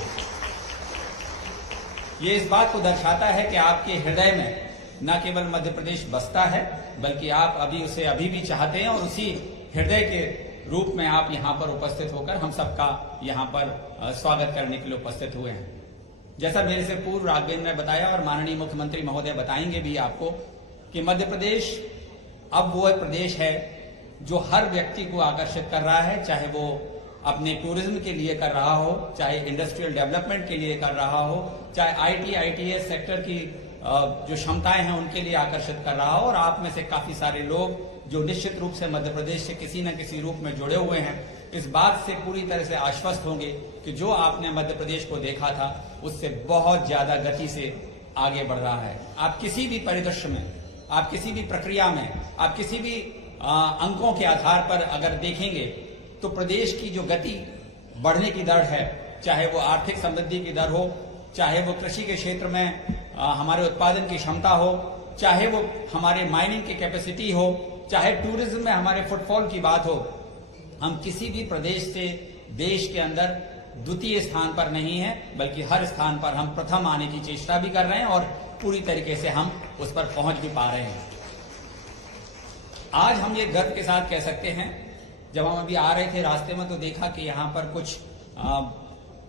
ये इस बात को दर्शाता है कि आपके हृदय में न केवल मध्य प्रदेश बसता है, बल्कि आप उसे अभी भी चाहते हैं, और उसी हृदय के रूप में आप यहाँ पर उपस्थित होकर हम सबका यहाँ पर स्वागत करने के लिए उपस्थित हुए हैं। जैसा मेरे से पूर्व राघवेंद्र ने बताया और माननीय मुख्यमंत्री महोदय बताएंगे भी आपको कि मध्य प्रदेश अब वो प्रदेश है जो हर व्यक्ति को आकर्षित कर रहा है, चाहे वो अपने टूरिज्म के लिए कर रहा हो, चाहे इंडस्ट्रियल डेवलपमेंट के लिए कर रहा हो, चाहे आईटी आईटीएस सेक्टर की जो क्षमताएं हैं उनके लिए आकर्षित कर रहा हो। और आप में से काफी सारे लोग जो निश्चित रूप से मध्य प्रदेश से किसी न किसी रूप में जुड़े हुए हैं, इस बात से पूरी तरह से आश्वस्त होंगे कि जो आपने मध्य प्रदेश को देखा था उससे बहुत ज्यादा गति से आगे बढ़ रहा है। आप किसी भी परिदृश्य में, आप किसी भी प्रक्रिया में, आप किसी भी अंकों के आधार पर अगर देखेंगे तो प्रदेश की जो गति बढ़ने की दर है, चाहे वो आर्थिक समृद्धि की दर हो, चाहे वो कृषि के क्षेत्र में हमारे उत्पादन की क्षमता हो, चाहे वो हमारे माइनिंग की कैपेसिटी हो, चाहे टूरिज्म में हमारे फुटफॉल की बात हो, हम किसी भी प्रदेश से देश के अंदर द्वितीय स्थान पर नहीं है, बल्कि हर स्थान पर हम प्रथम आने की चेष्टा भी कर रहे हैं और पूरी तरीके से हम उस पर पहुंच भी पा रहे हैं। आज हम ये गर्व के साथ कह सकते हैं, जब हम अभी आ रहे थे रास्ते में तो देखा कि यहाँ पर कुछ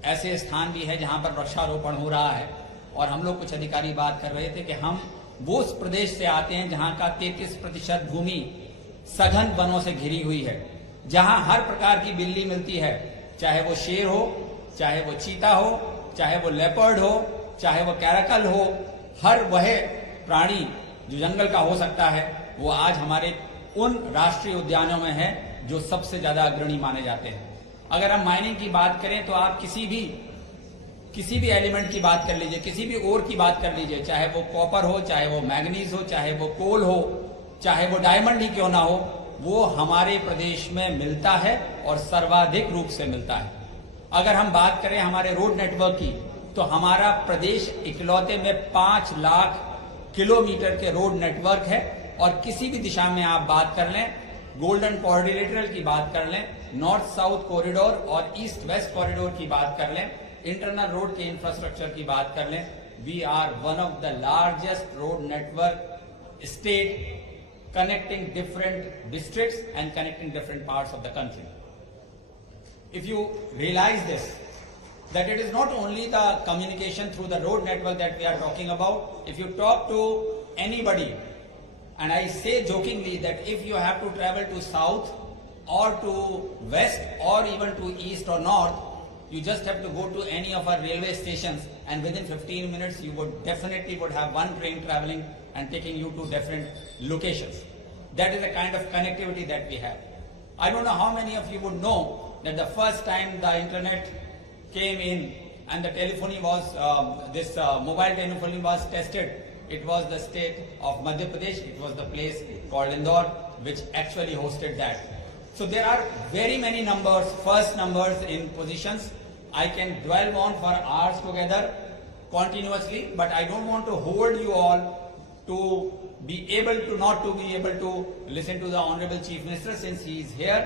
ऐसे स्थान भी है जहां पर वृक्षारोपण हो रहा है, और हम लोग कुछ अधिकारी बात कर रहे थे कि हम वो उस प्रदेश से आते हैं जहां का 33% भूमि सघन वनों से घिरी हुई है, जहां हर प्रकार की बिल्ली मिलती है, चाहे वो शेर हो, चाहे वो चीता हो, चाहे वो लेपर्ड हो, चाहे वो कैरकल हो, हर वह प्राणी जो जंगल का हो सकता है वो आज हमारे उन राष्ट्रीय उद्यानों में है जो सबसे ज्यादा अग्रणी माने जाते हैं। अगर हम माइनिंग की बात करें तो आप किसी भी एलिमेंट की बात कर लीजिए, किसी भी ओर की बात कर लीजिए, चाहे वो कॉपर हो, चाहे वो मैग्नीज हो, चाहे वो कोल हो, चाहे वो डायमंड ही क्यों ना हो, वो हमारे प्रदेश में मिलता है और सर्वाधिक रूप से मिलता है। अगर हम बात करें हमारे रोड नेटवर्क की तो हमारा प्रदेश इकलौते में 5 लाख किलोमीटर के रोड नेटवर्क है, और किसी भी दिशा में आप बात कर लें, गोल्डन कॉरिडोर की बात कर लें, नॉर्थ साउथ कॉरिडोर और ईस्ट वेस्ट कॉरिडोर की बात कर लें, इंटरनल रोड के इंफ्रास्ट्रक्चर की बात कर लें, we are one of the largest road network state connecting different districts and connecting different parts of the country. If you realize this, that it is not only the communication through the road network that we are talking about. If you talk to anybody, and I say jokingly that if you have to travel to south or to west or even to east or north, you just have to go to any of our railway stations, and within 15 minutes you would definitely have one train traveling and taking you to different locations. That is the kind of connectivity that we have. I don't know how many of you would know that the first time the internet came in and the telephony was, mobile telephony was tested, it was the state of Madhya Pradesh, it was the place called Indore which actually hosted that. So there are very many numbers, first numbers in positions. I can dwell on for hours together continuously, but I don't want to hold you all to be able to not to be able to listen to the Honorable Chief Minister since he is here.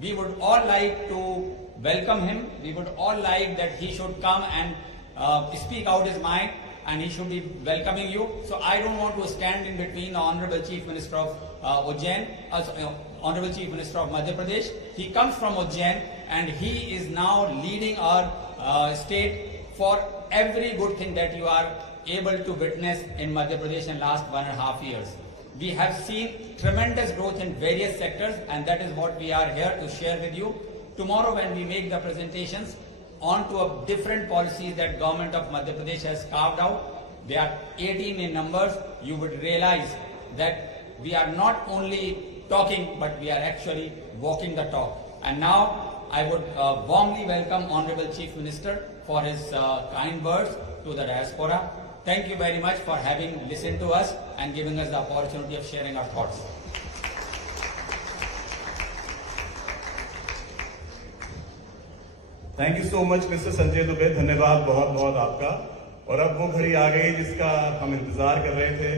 We would all like to welcome him. We would all like that he should come and speak out his mind, and he should be welcoming you. So I don't want to stand in between the Honorable Chief Minister of Ujjain, Honorable Chief Minister of Madhya Pradesh. He comes from Ujjain and he is now leading our state for every good thing that you are able to witness in Madhya Pradesh in last 1.5 years. We have seen tremendous growth in various sectors, and that is what we are here to share with you. Tomorrow when we make the presentations on to a different policies that government of Madhya Pradesh has carved out, they are 18 in numbers, you would realize that we are not only talking, but we are actually walking the talk. And now I would warmly welcome Honorable Chief Minister for his kind words to the diaspora. Thank you very much for having listened to us and giving us the opportunity of sharing our thoughts. Thank you so much mister Sanjay Dubey, धन्यवाद बहुत बहुत आपका। और अब वो घड़ी आ गई जिसका हम इंतजार कर रहे थे।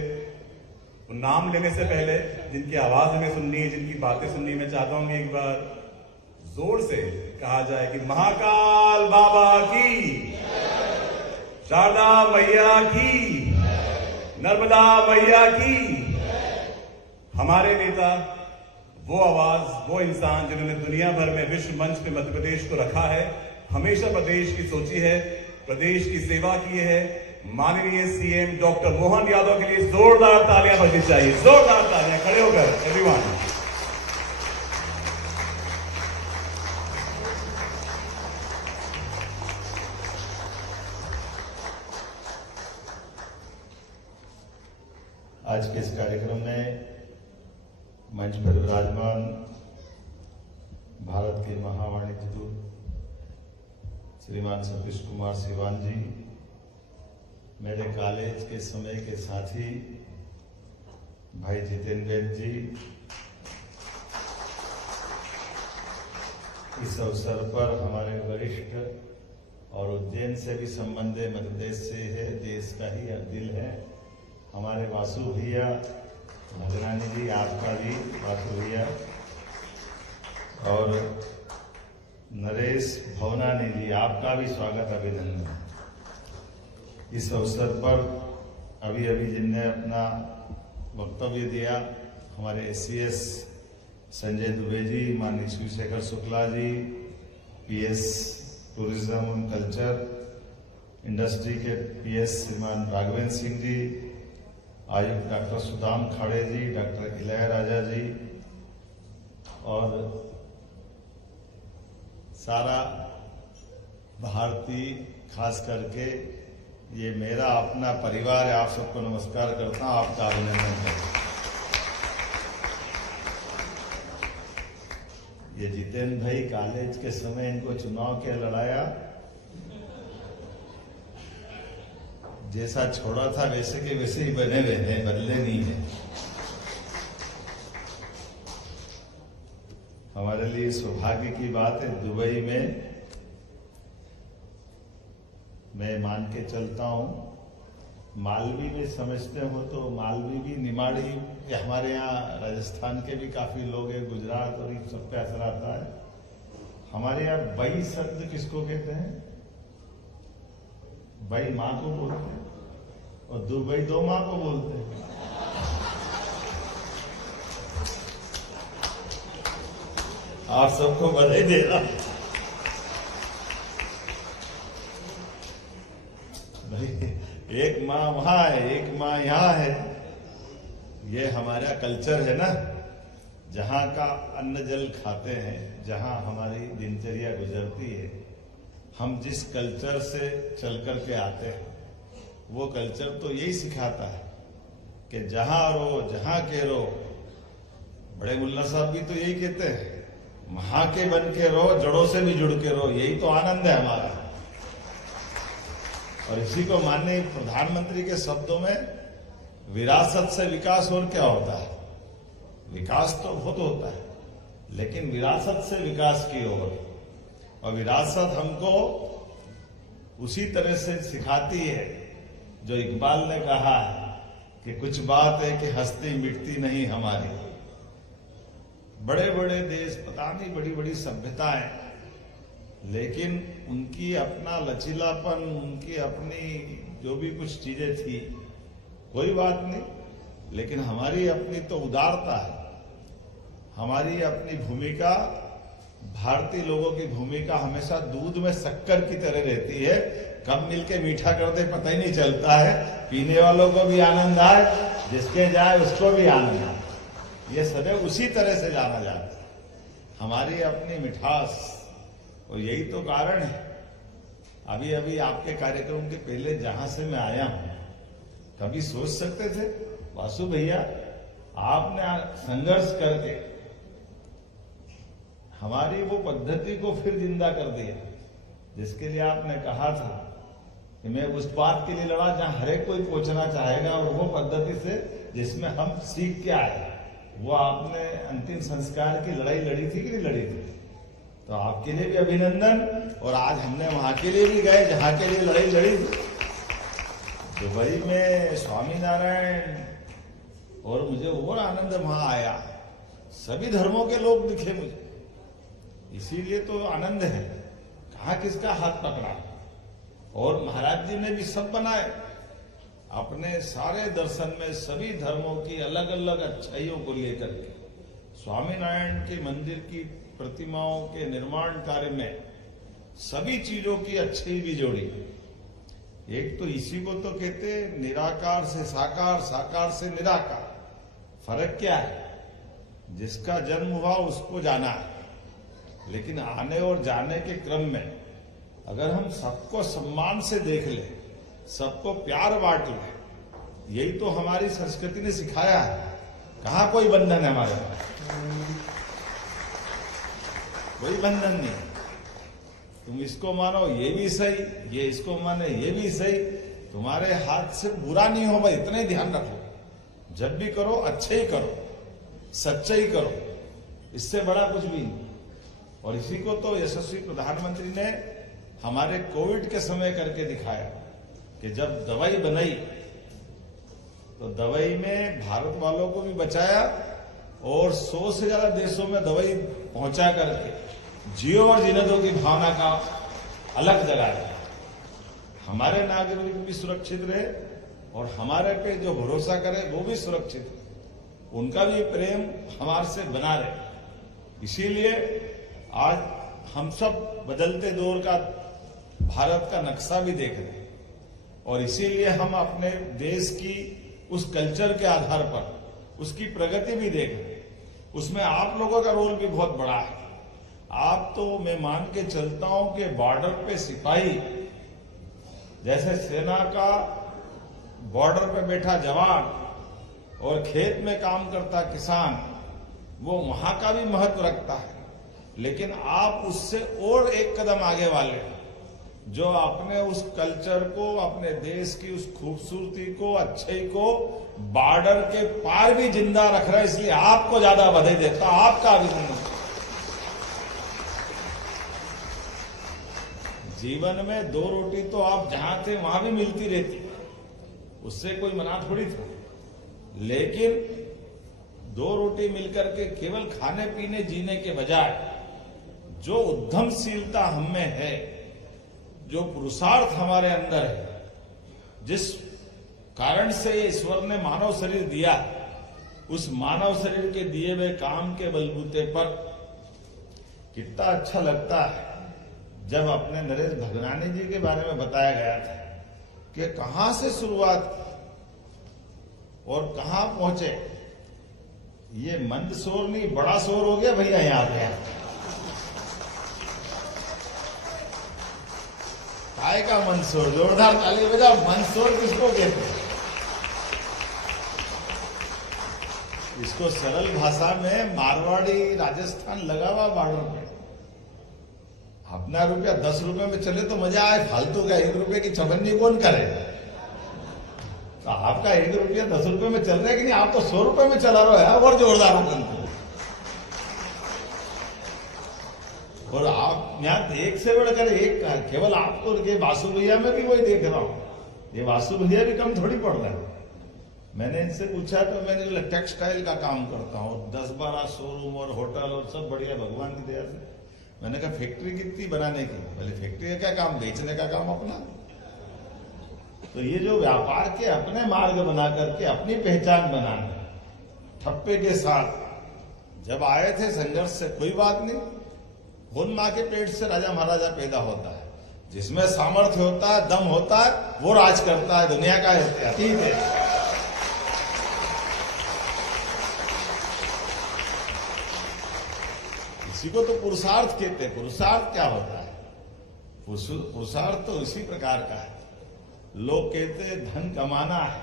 वो नाम लेने से पहले जिनकी आवाज हमें सुननी है, जिनकी बातें सुननी, मैं चाहता हूं कि एक बार जोर से कहा जाए कि महाकाल बाबा की, शारदा मैया की, नर्मदा मैया की। हमारे नेता, वो आवाज, वो इंसान जिन्होंने दुनिया भर में विश्व मंच पे मध्य प्रदेश को रखा है, हमेशा प्रदेश की सोची है, प्रदेश की सेवा की है, माननीय सीएम डॉक्टर मोहन यादव के लिए जोरदार तालियां बजनी चाहिए, जोरदार तालियां, खड़े होकर एवरीवन। आज के इस कार्यक्रम में मंच पर विराजमान भारत के महावाणिज्य दूत श्रीमान सतीश कुमार सिवान जी, मेरे कॉलेज के समय के साथी भाई जितेंद्र वैद जी, इस अवसर पर हमारे वरिष्ठ और उज्जैन से भी संबंध है, मध्य प्रदेश से है, देश का ही दिल है, हमारे वासु भैया भगरानी जी, आपका भी वासु भैया, और नरेश भवनानी जी, आपका भी स्वागत अभिनंदन। इस अवसर पर अभी जिनने अपना वक्तव्य दिया, हमारे एससीएस संजय दुबे जी, माननीय Shivshekhar Shukla ji, PS tourism and culture industry के पीएस श्रीमान राघवेंद्र सिंह जी, आयुक्त डॉक्टर सुदाम खाड़े जी, डॉक्टर इलैयाराजा जी, और सारा भारतीय, खास करके ये मेरा अपना परिवार है, आप सबको नमस्कार करता हूं, आपका अभिनंदन करता हूं। ये जितेंद्र भाई कॉलेज के समय इनको चुनाव क्या लड़ाया, जैसा छोड़ा था वैसे के वैसे ही बने हुए हैं, बदले नहीं है। हमारे लिए सौभाग्य की बात है, दुबई में मैं मान के चलता हूं, मालवी में समझते हो तो मालवी भी, निमाड़ी, हमारे यहाँ राजस्थान के भी काफी लोग हैं, गुजरात और इन सब पे असर आता है। हमारे यहाँ बई शब्द किसको कहते हैं? बई माँ को बोलते हैं, और दुबई दो माँ को बोलते हैं। आप सबको बधाई दे रहा हूं। एक माँ वहां है, एक माँ यहाँ है, ये हमारा कल्चर है ना, जहां का अन्न जल खाते हैं, जहां हमारी दिनचर्या गुजरती है, हम जिस कल्चर से चल कर के आते हैं, वो कल्चर तो यही सिखाता है कि जहां रहो, जहां के रहो। बड़े मुल्ला साहब भी तो यही कहते हैं, वहां के बन के रहो, जड़ों से भी जुड़ के रहो, यही तो आनंद है हमारा। और इसी को माननीय प्रधानमंत्री के शब्दों में, विरासत से विकास और क्या होता है? विकास तो बहुत होता है, लेकिन विरासत से विकास की ओर, और विरासत हमको उसी तरह से सिखाती है जो इकबाल ने कहा है कि कुछ बात है कि हस्ती मिटती नहीं हमारी। बड़े बड़े देश, पता नहीं बड़ी बड़ी सभ्यताएं, लेकिन उनकी अपना लचीलापन, उनकी अपनी जो भी कुछ चीजें थी, कोई बात नहीं, लेकिन हमारी अपनी तो उदारता है, हमारी अपनी भूमिका, भारतीय लोगों की भूमिका हमेशा दूध में शक्कर की तरह रहती है, कब मिलके मीठा कर दे पता ही नहीं चलता है, पीने वालों को भी आनंद आए, जिसके जाए उसको भी आनंद आए, ये सदैव उसी तरह से जाना जाता है, हमारी अपनी मिठास। और यही तो कारण है, अभी आपके कार्यक्रम के पहले जहां से मैं आया हूं, कभी सोच सकते थे वासु भैया, आपने संघर्ष करके हमारी वो पद्धति को फिर जिंदा कर दिया, जिसके लिए आपने कहा था कि मैं उस बात के लिए लड़ा जहां हर एक कोई पहुंचना चाहेगा, और वो पद्धति से जिसमें हम सीख के आए, वो आपने अंतिम संस्कार की लड़ाई लड़ी थी कि नहीं लड़ी थी? तो आपके लिए भी अभिनंदन। और आज हमने वहां के लिए भी गए जहां के लिए लड़ाई लड़ी थी, दुबई में स्वामीनारायण, और मुझे और आनंद वहां आया, सभी धर्मों के लोग दिखे मुझे, इसीलिए तो आनंद है। कहाँ किसका हाथ पकड़ा, और महाराज जी ने भी सब बनाए अपने सारे दर्शन में, सभी धर्मों की अलग अलग अच्छाइयों को लेकर के, स्वामीनारायण के मंदिर की प्रतिमाओं के निर्माण कार्य में सभी चीजों की अच्छी भी जोड़ी। एक तो इसी को तो कहते निराकार से साकार, साकार से निराकार। फर्क क्या है? जिसका जन्म हुआ उसको जाना है, लेकिन आने और जाने के क्रम में अगर हम सबको सम्मान से देख ले, सबको प्यार बांट ले, यही तो हमारी संस्कृति ने सिखाया है। कहाँ कोई बंधन है हमारे पास? कोई बंधन नहीं। तुम इसको मानो ये भी सही, ये इसको माने ये भी सही, तुम्हारे हाथ से बुरा नहीं हो भाई, इतना ही ध्यान रखो। जब भी करो अच्छे ही करो, सच्चे ही करो, इससे बड़ा कुछ भी नहीं। और इसी को तो यशस्वी प्रधानमंत्री ने हमारे कोविड के समय करके दिखाया कि जब दवाई बनाई तो दवाई में भारत वालों को भी बचाया और 100 से ज्यादा देशों में दवाई पहुंचा करके जियो और जीने दो की भावना का अलग जगाया। हमारे नागरिक भी सुरक्षित रहे और हमारे पे जो भरोसा करे वो भी सुरक्षित रहे, उनका भी प्रेम हमारे से बना रहे। इसीलिए आज हम सब बदलते दौर का भारत का नक्शा भी देख रहे हैं और इसीलिए हम अपने देश की उस कल्चर के आधार पर उसकी प्रगति भी देख रहे हैं। उसमें आप लोगों का रोल भी बहुत बड़ा है। आप तो मैं मान के चलता हूं कि बॉर्डर पे सिपाही जैसे सेना का बॉर्डर पे बैठा जवान और खेत में काम करता किसान, वो वहां का भी महत्व रखता है। लेकिन आप उससे और एक कदम आगे वाले जो अपने उस कल्चर को, अपने देश की उस खूबसूरती को, अच्छाई को बॉर्डर के पार भी जिंदा रख रहा है। इसलिए आपको ज्यादा बधाई देता, आपका अभिनंदन। जीवन में 2 रोटी तो आप जहां थे वहां भी मिलती रहती, उससे कोई मना थोड़ी था। लेकिन 2 रोटी मिलकर के केवल खाने पीने जीने के बजाय जो उद्यमशीलता हम में है, जो पुरुषार्थ हमारे अंदर है, जिस कारण से ईश्वर ने मानव शरीर दिया, उस मानव शरीर के दिए हुए काम के बलबूते पर कितना अच्छा लगता है जब अपने नरेश भगनानी जी के बारे में बताया गया था कि कहां से शुरुआत की और कहां पहुंचे। ये मंद शोर नहीं, बड़ा शोर हो गया भैया यहां पे। काय का मंदसौर, जोरदार ताली बजाओ। मंदसौर किसको कहते हैं? इसको सरल भाषा में मारवाड़ी राजस्थान लगा हुआ बॉर्डर पे। अपना रुपया 10 रुपए में चले तो मजा आए, फालतू का 1 रुपए की चवन्नी कौन करे? तो आपका 1 रुपया 10 रुपए में चल रहा है कि नहीं? आप तो 100 रुपए में चला रहे हो और जोरदार हो। और आप यहाँ एक से बढ़कर एक, केवल आपको ये वासु भैया में भी वही देख रहा हूं। ये वासु भैया भी कम थोड़ी पड़ रहा है। मैंने इनसे पूछा तो मैंने टेक्सटाइल का काम करता हूँ, 10-12 शोरूम और होटल और सब बढ़िया भगवान की दया से। मैंने कहा फैक्ट्री कितनी बनाने की? पहले फैक्ट्री का क्या काम, बेचने का काम अपना। तो ये जो व्यापार के अपने मार्ग बना करके अपनी पहचान बनाने, ठप्पे के साथ जब आए थे संघर्ष से, कोई बात नहीं। खून मां के पेट से राजा महाराजा पैदा होता है। जिसमें सामर्थ्य होता है, दम होता है, वो राज करता है, दुनिया का इतिहास। ठीक है, इसी को तो पुरुषार्थ कहते हैं। पुरुषार्थ क्या होता है? पुरुषार्थ तो इसी प्रकार का है। लोग कहते हैं धन कमाना है,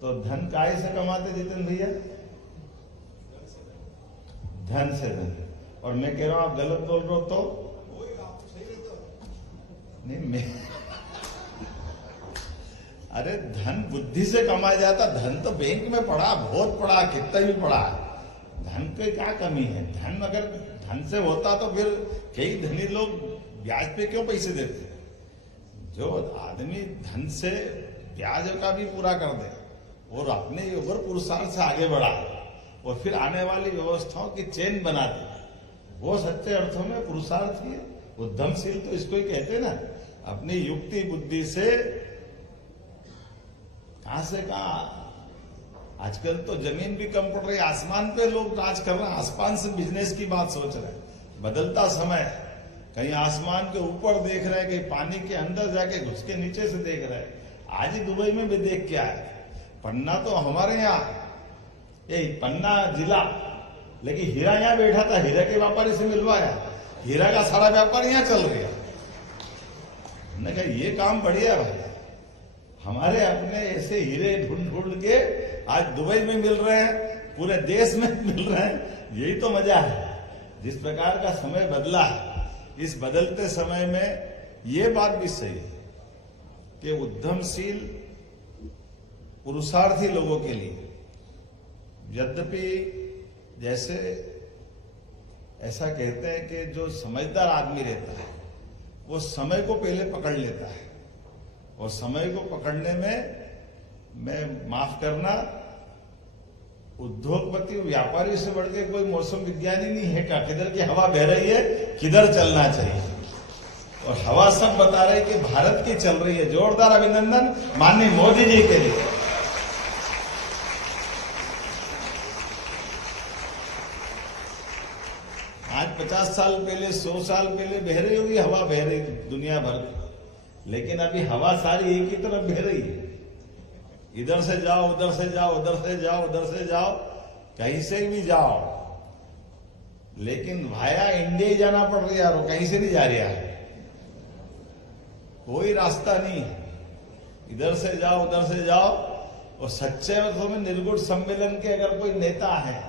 तो धन काहे से कमाते जितेंद्र भैया? धन से धन। और मैं कह रहा हूं आप गलत बोल रहे हो तो नहीं। मैं अरे धन बुद्धि से कमाया जाता। धन तो बैंक में पड़ा, बहुत पड़ा, कितना भी पड़ा। धन पे क्या कमी है? धन अगर धन से होता तो फिर कई धनी लोग ब्याज पे क्यों पैसे देते? जो आदमी धन से ब्याज का भी पूरा कर दे और अपने ऊपर पुरुषार्थ से आगे बढ़ा और फिर आने वाली व्यवस्थाओं की चेन बना दे, वो सच्चे अर्थों में पुरुषार्थ ही है। उद्यमशील तो इसको ही कहते ना। अपनी युक्ति बुद्धि से कहां से कहां। आजकल तो जमीन भी कम पड़ रही, आसमान पे लोग राज कर रहे हैं। आसमान से बिजनेस की बात सोच रहे हैं। बदलता समय, कहीं आसमान के ऊपर देख रहे हैं, कहीं पानी के अंदर जाके घुस के नीचे से देख रहे हैं। आज ही दुबई में भी देख के आए। पन्ना तो हमारे यहाँ, ये पन्ना जिला, लेकिन हीरा यहां बैठा था, हीरा के व्यापारी से मिलवाया। हीरा का सारा व्यापार यहां चल रहा है। मैंने कहा ये काम बढ़िया भाई। हमारे अपने ऐसे हीरे ढूंढ ढूंढ के आज दुबई में मिल रहे हैं, पूरे देश में मिल रहे हैं। यही तो मजा है। जिस प्रकार का समय बदला है, इस बदलते समय में ये बात भी सही है कि उद्यमशील पुरुषार्थी लोगों के लिए, यद्यपि जैसे ऐसा कहते हैं कि जो समझदार आदमी रहता है वो समय को पहले पकड़ लेता है, और समय को पकड़ने में मैं माफ करना, उद्योगपति व्यापारी से बढ़ के कोई मौसम विज्ञानी नहीं है का किधर की हवा बह रही है, किधर चलना चाहिए। और हवा सब बता रहे कि भारत की चल रही है। जोरदार अभिनंदन माननीय मोदी जी के लिए। आज 50 साल पहले, 100 साल पहले बह रही होगी हवा, बह रही दुनिया भर में, लेकिन अभी हवा सारी एक ही तरफ बह रही है। इधर से जाओ, उधर से जाओ, उधर से जाओ, उधर से जाओ, कहीं से भी जाओ, लेकिन भाया इंडिया ही जाना पड़ रहा है, कहीं से नहीं जा रहा है, कोई रास्ता नहीं है। इधर से जाओ, उधर से जाओ। और सच्चे अर्थों में निर्गुण सम्मेलन के अगर कोई नेता है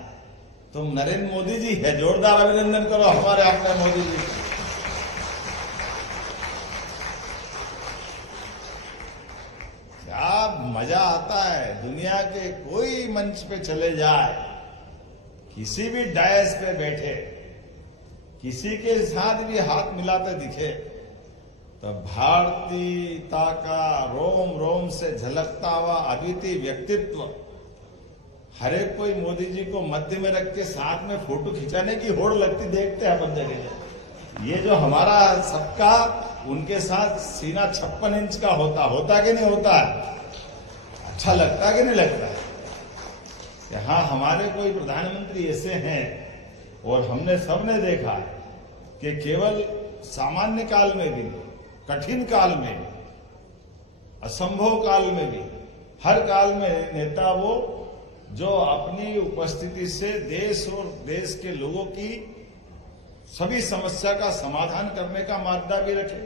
तो नरेंद्र मोदी जी है। जोरदार अभिनंदन करो हमारे अपने मोदी जी। क्या मजा आता है। दुनिया के कोई मंच पे चले जाए, किसी भी डायस पे बैठे, किसी के साथ भी हाथ मिलाते दिखे तो भारतीयता का रोम रोम से झलकता हुआ अद्वितीय व्यक्तित्व, हर एक कोई मोदी जी को मध्य में रख के साथ में फोटो खिंचाने की होड़ लगती देखते हैं अपन जगह। ये जो हमारा सबका उनके साथ सीना 56 इंच का होता कि नहीं होता है, अच्छा लगता कि नहीं लगता है कि हाँ हमारे कोई प्रधानमंत्री ऐसे हैं। और हमने सबने देखा कि केवल सामान्य काल में भी, कठिन काल में भी, असंभव काल में भी, हर काल में नेता वो जो अपनी उपस्थिति से देश और देश के लोगों की सभी समस्या का समाधान करने का मादा भी रखे।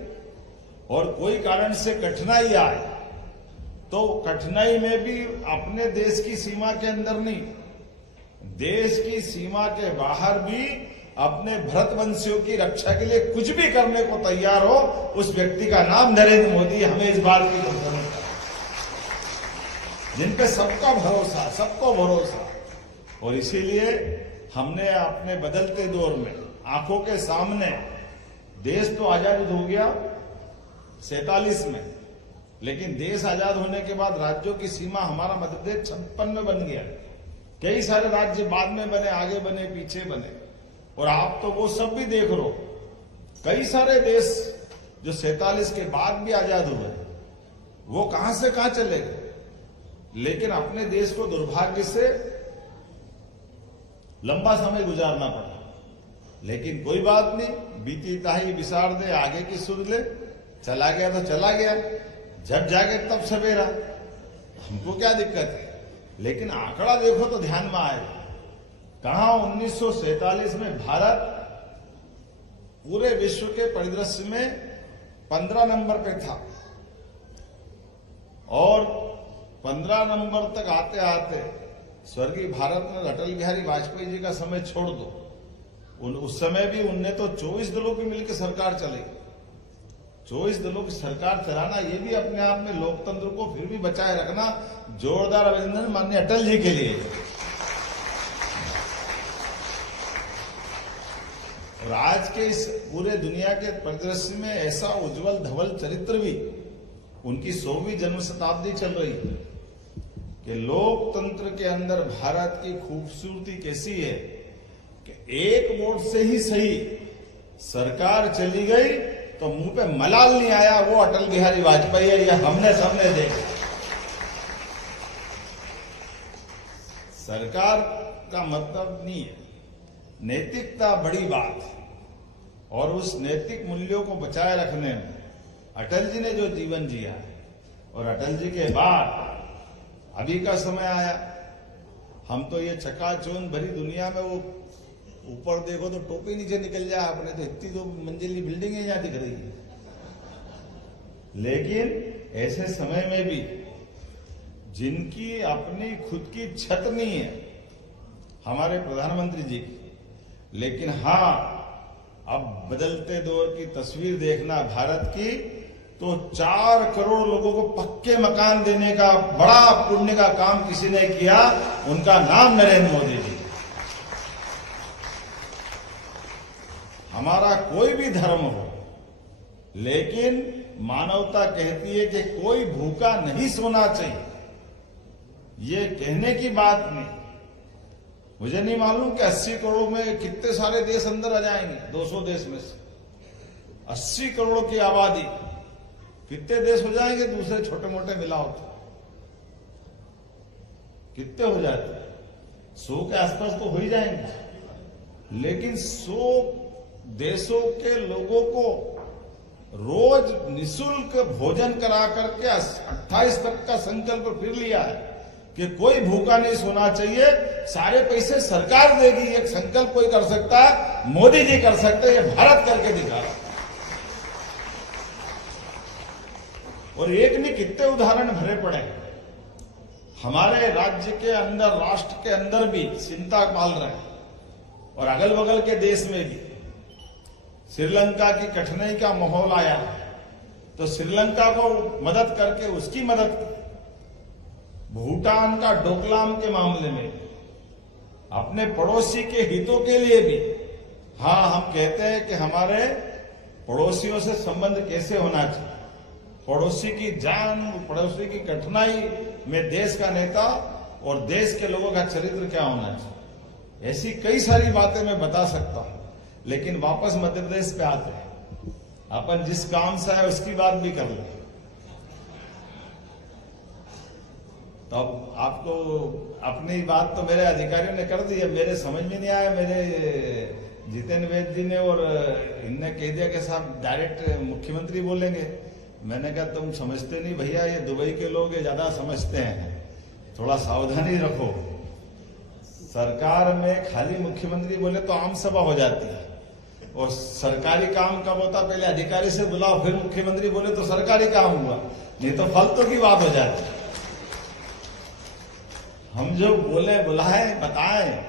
और कोई कारण से कठिनाई आए तो कठिनाई में भी अपने देश की सीमा के अंदर नहीं, देश की सीमा के बाहर भी अपने भरतवंशियों की रक्षा के लिए कुछ भी करने को तैयार हो, उस व्यक्ति का नाम नरेंद्र मोदी। हमें इस बात की प्रसन्नता, जिन पे सबका भरोसा, सबको भरोसा। और इसीलिए हमने अपने बदलते दौर में आंखों के सामने, देश तो आजाद हो गया 47 में, लेकिन देश आजाद होने के बाद राज्यों की सीमा हमारा मध्य प्रदेश 56 में बन गया। कई सारे राज्य बाद में बने, आगे बने, पीछे बने, और आप तो वो सब भी देख लो। कई सारे देश जो 47 के बाद भी आजाद हुए, वो कहां से कहां चले गए। लेकिन अपने देश को दुर्भाग्य से लंबा समय गुजारना पड़ा, लेकिन कोई बात नहीं, बीती ताही बिसार दे, आगे की सुध ले। चला गया तो चला गया, जब जागे तब सवेरा, हमको क्या दिक्कत है। लेकिन आंकड़ा देखो तो ध्यान में आएगा, कहां 1947 में भारत पूरे विश्व के परिदृश्य में 15 नंबर पे था, और 15 नंबर तक आते आते स्वर्गीय भारत में अटल बिहारी वाजपेयी जी का समय छोड़ दो, उस समय भी उनने तो 24 दलों की मिलकर सरकार चलाई। 24 दलों की सरकार चलाना, ये भी अपने आप में लोकतंत्र को फिर भी बचाए रखना। जोरदार अभिनंदन माननीय अटल जी के लिए। और आज के इस पूरे दुनिया के परिदृश्य में ऐसा उज्जवल धवल चरित्र भी, उनकी 100वीं जन्म शताब्दी चल रही है कि लोकतंत्र के अंदर भारत की खूबसूरती कैसी है कि एक वोट से ही सही सरकार चली गई तो मुंह पे मलाल नहीं आया, वो अटल बिहारी वाजपेयी है। यह हमने सबने देखा। सरकार का मतलब नहीं है, नैतिकता बड़ी बात है, और उस नैतिक मूल्यों को बचाए रखने में अटल जी ने जो जीवन जिया है, और अटल जी के बाद अभी का समय आया, हम तो ये चकाचौंध भरी दुनिया में, वो ऊपर देखो तो टोपी नीचे निकल जाए अपने, तो इतनी 2 मंजिली बिल्डिंग यहां दिख रही है, लेकिन ऐसे समय में भी जिनकी अपनी खुद की छत नहीं है, हमारे प्रधानमंत्री जी की, लेकिन हाँ, अब बदलते दौर की तस्वीर देखना भारत की, तो 4 करोड़ लोगों को पक्के मकान देने का बड़ा पुण्य का काम किसी ने किया, उनका नाम नरेंद्र मोदी जी। हमारा कोई भी धर्म हो, लेकिन मानवता कहती है कि कोई भूखा नहीं सोना चाहिए। ये कहने की बात नहीं, मुझे नहीं मालूम कि 80 करोड़ में कितने सारे देश अंदर आ जाएंगे। 200 देश में से 80 करोड़ की आबादी, कितने देश हो जाएंगे दूसरे छोटे मोटे मिलाओ तो कितने हो जाते? 100 के आसपास तो हो ही जाएंगे। लेकिन 100 देशों के लोगों को रोज निशुल्क भोजन करा करके 28 तक का संकल्प फिर लिया है कि कोई भूखा नहीं सोना चाहिए। सारे पैसे सरकार देगी, एक संकल्प कोई कर सकता है, मोदी जी कर सकते हैं, ये भारत करके दिखा रहा। और एक नहीं कितने उदाहरण भरे पड़े हैं। हमारे राज्य के अंदर, राष्ट्र के अंदर भी चिंता पाल रहे हैं, और अगल बगल के देश में भी। श्रीलंका की कठिनाई का माहौल आया तो श्रीलंका को मदद करके उसकी मदद की। भूटान का डोकलाम के मामले में अपने पड़ोसी के हितों के लिए भी, हाँ, हम कहते हैं कि हमारे पड़ोसियों से संबंध कैसे होना चाहिए, पड़ोसी की जान, पड़ोसी की कठिनाई में देश का नेता और देश के लोगों का चरित्र क्या होना चाहिए। ऐसी कई सारी बातें मैं बता सकता हूं, लेकिन वापस मध्य प्रदेश पे आते हैं। अपन जिस काम से आए उसकी बात भी कर लें। तो अब आपको अपनी बात तो मेरे अधिकारियों ने कर दी है, मेरे समझ में नहीं आया। मेरे जितेंद्र वैद्य जी ने और इनने कह दिया कि साहब डायरेक्ट मुख्यमंत्री बोलेंगे। मैंने कहा तुम समझते नहीं भैया, ये दुबई के लोग ज्यादा समझते हैं, थोड़ा सावधानी रखो। सरकार में खाली मुख्यमंत्री बोले तो आम सभा हो जाती है, और सरकारी काम कब होता, पहले अधिकारी से बुलाओ फिर मुख्यमंत्री बोले तो सरकारी काम हुआ, नहीं तो फालतू की बात हो जाती है। हम जो बोले, बुलाए, बताएं,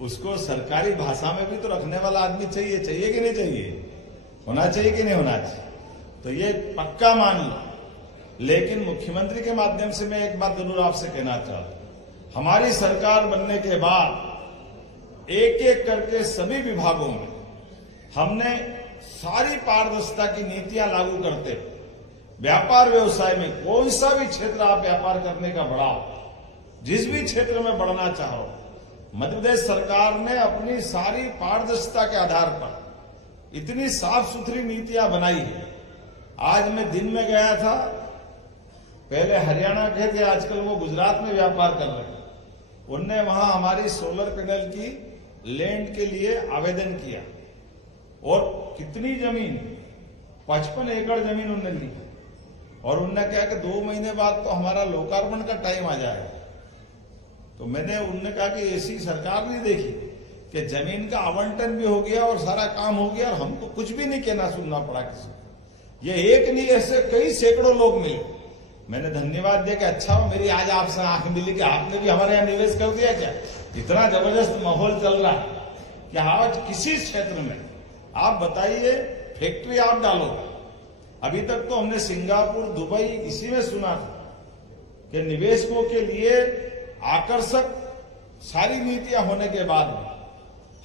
उसको सरकारी भाषा में भी तो रखने वाला आदमी चाहिए। चाहिए कि नहीं चाहिए? होना चाहिए कि नहीं होना चाहिए? तो ये पक्का मान लो। लेकिन मुख्यमंत्री के माध्यम से मैं एक बात जरूर आपसे कहना चाहता हूं, हमारी सरकार बनने के बाद एक एक करके सभी विभागों में हमने सारी पारदर्शिता की नीतियां लागू करते, व्यापार व्यवसाय में कोई सा भी क्षेत्र आप व्यापार करने का बढ़ाओ, जिस भी क्षेत्र में बढ़ना चाहो, मध्य प्रदेश सरकार ने अपनी सारी पारदर्शिता के आधार पर इतनी साफ सुथरी नीतियां बनाई है। आज मैं दिन में गया था, पहले हरियाणा के थे, आजकल वो गुजरात में व्यापार कर रहे हैं। उनने वहां हमारी सोलर पैनल की लैंड के लिए आवेदन किया, और कितनी जमीन, 55 एकड़ जमीन उनने ली, और उनने कहा कि 2 महीने बाद तो हमारा लोकार्पण का टाइम आ जाएगा। तो उनने कहा कि ऐसी सरकार नहीं देखी कि जमीन का आवंटन भी हो गया और सारा काम हो गया और हमको कुछ भी नहीं कहना सुनना पड़ा किसी को। ये एक नहीं, ऐसे कई सैकड़ों लोग मिले। मैंने धन्यवाद दिया कि अच्छा हो मेरी आज आपसे आंख मिली कि आपने भी हमारे यहाँ निवेश कर दिया क्या। इतना जबरदस्त माहौल चल रहा है कि आज किसी क्षेत्र में आप बताइए, फैक्ट्री आप डालो। अभी तक तो हमने सिंगापुर, दुबई इसी में सुना था कि निवेशकों के लिए आकर्षक सारी नीतियां होने के बाद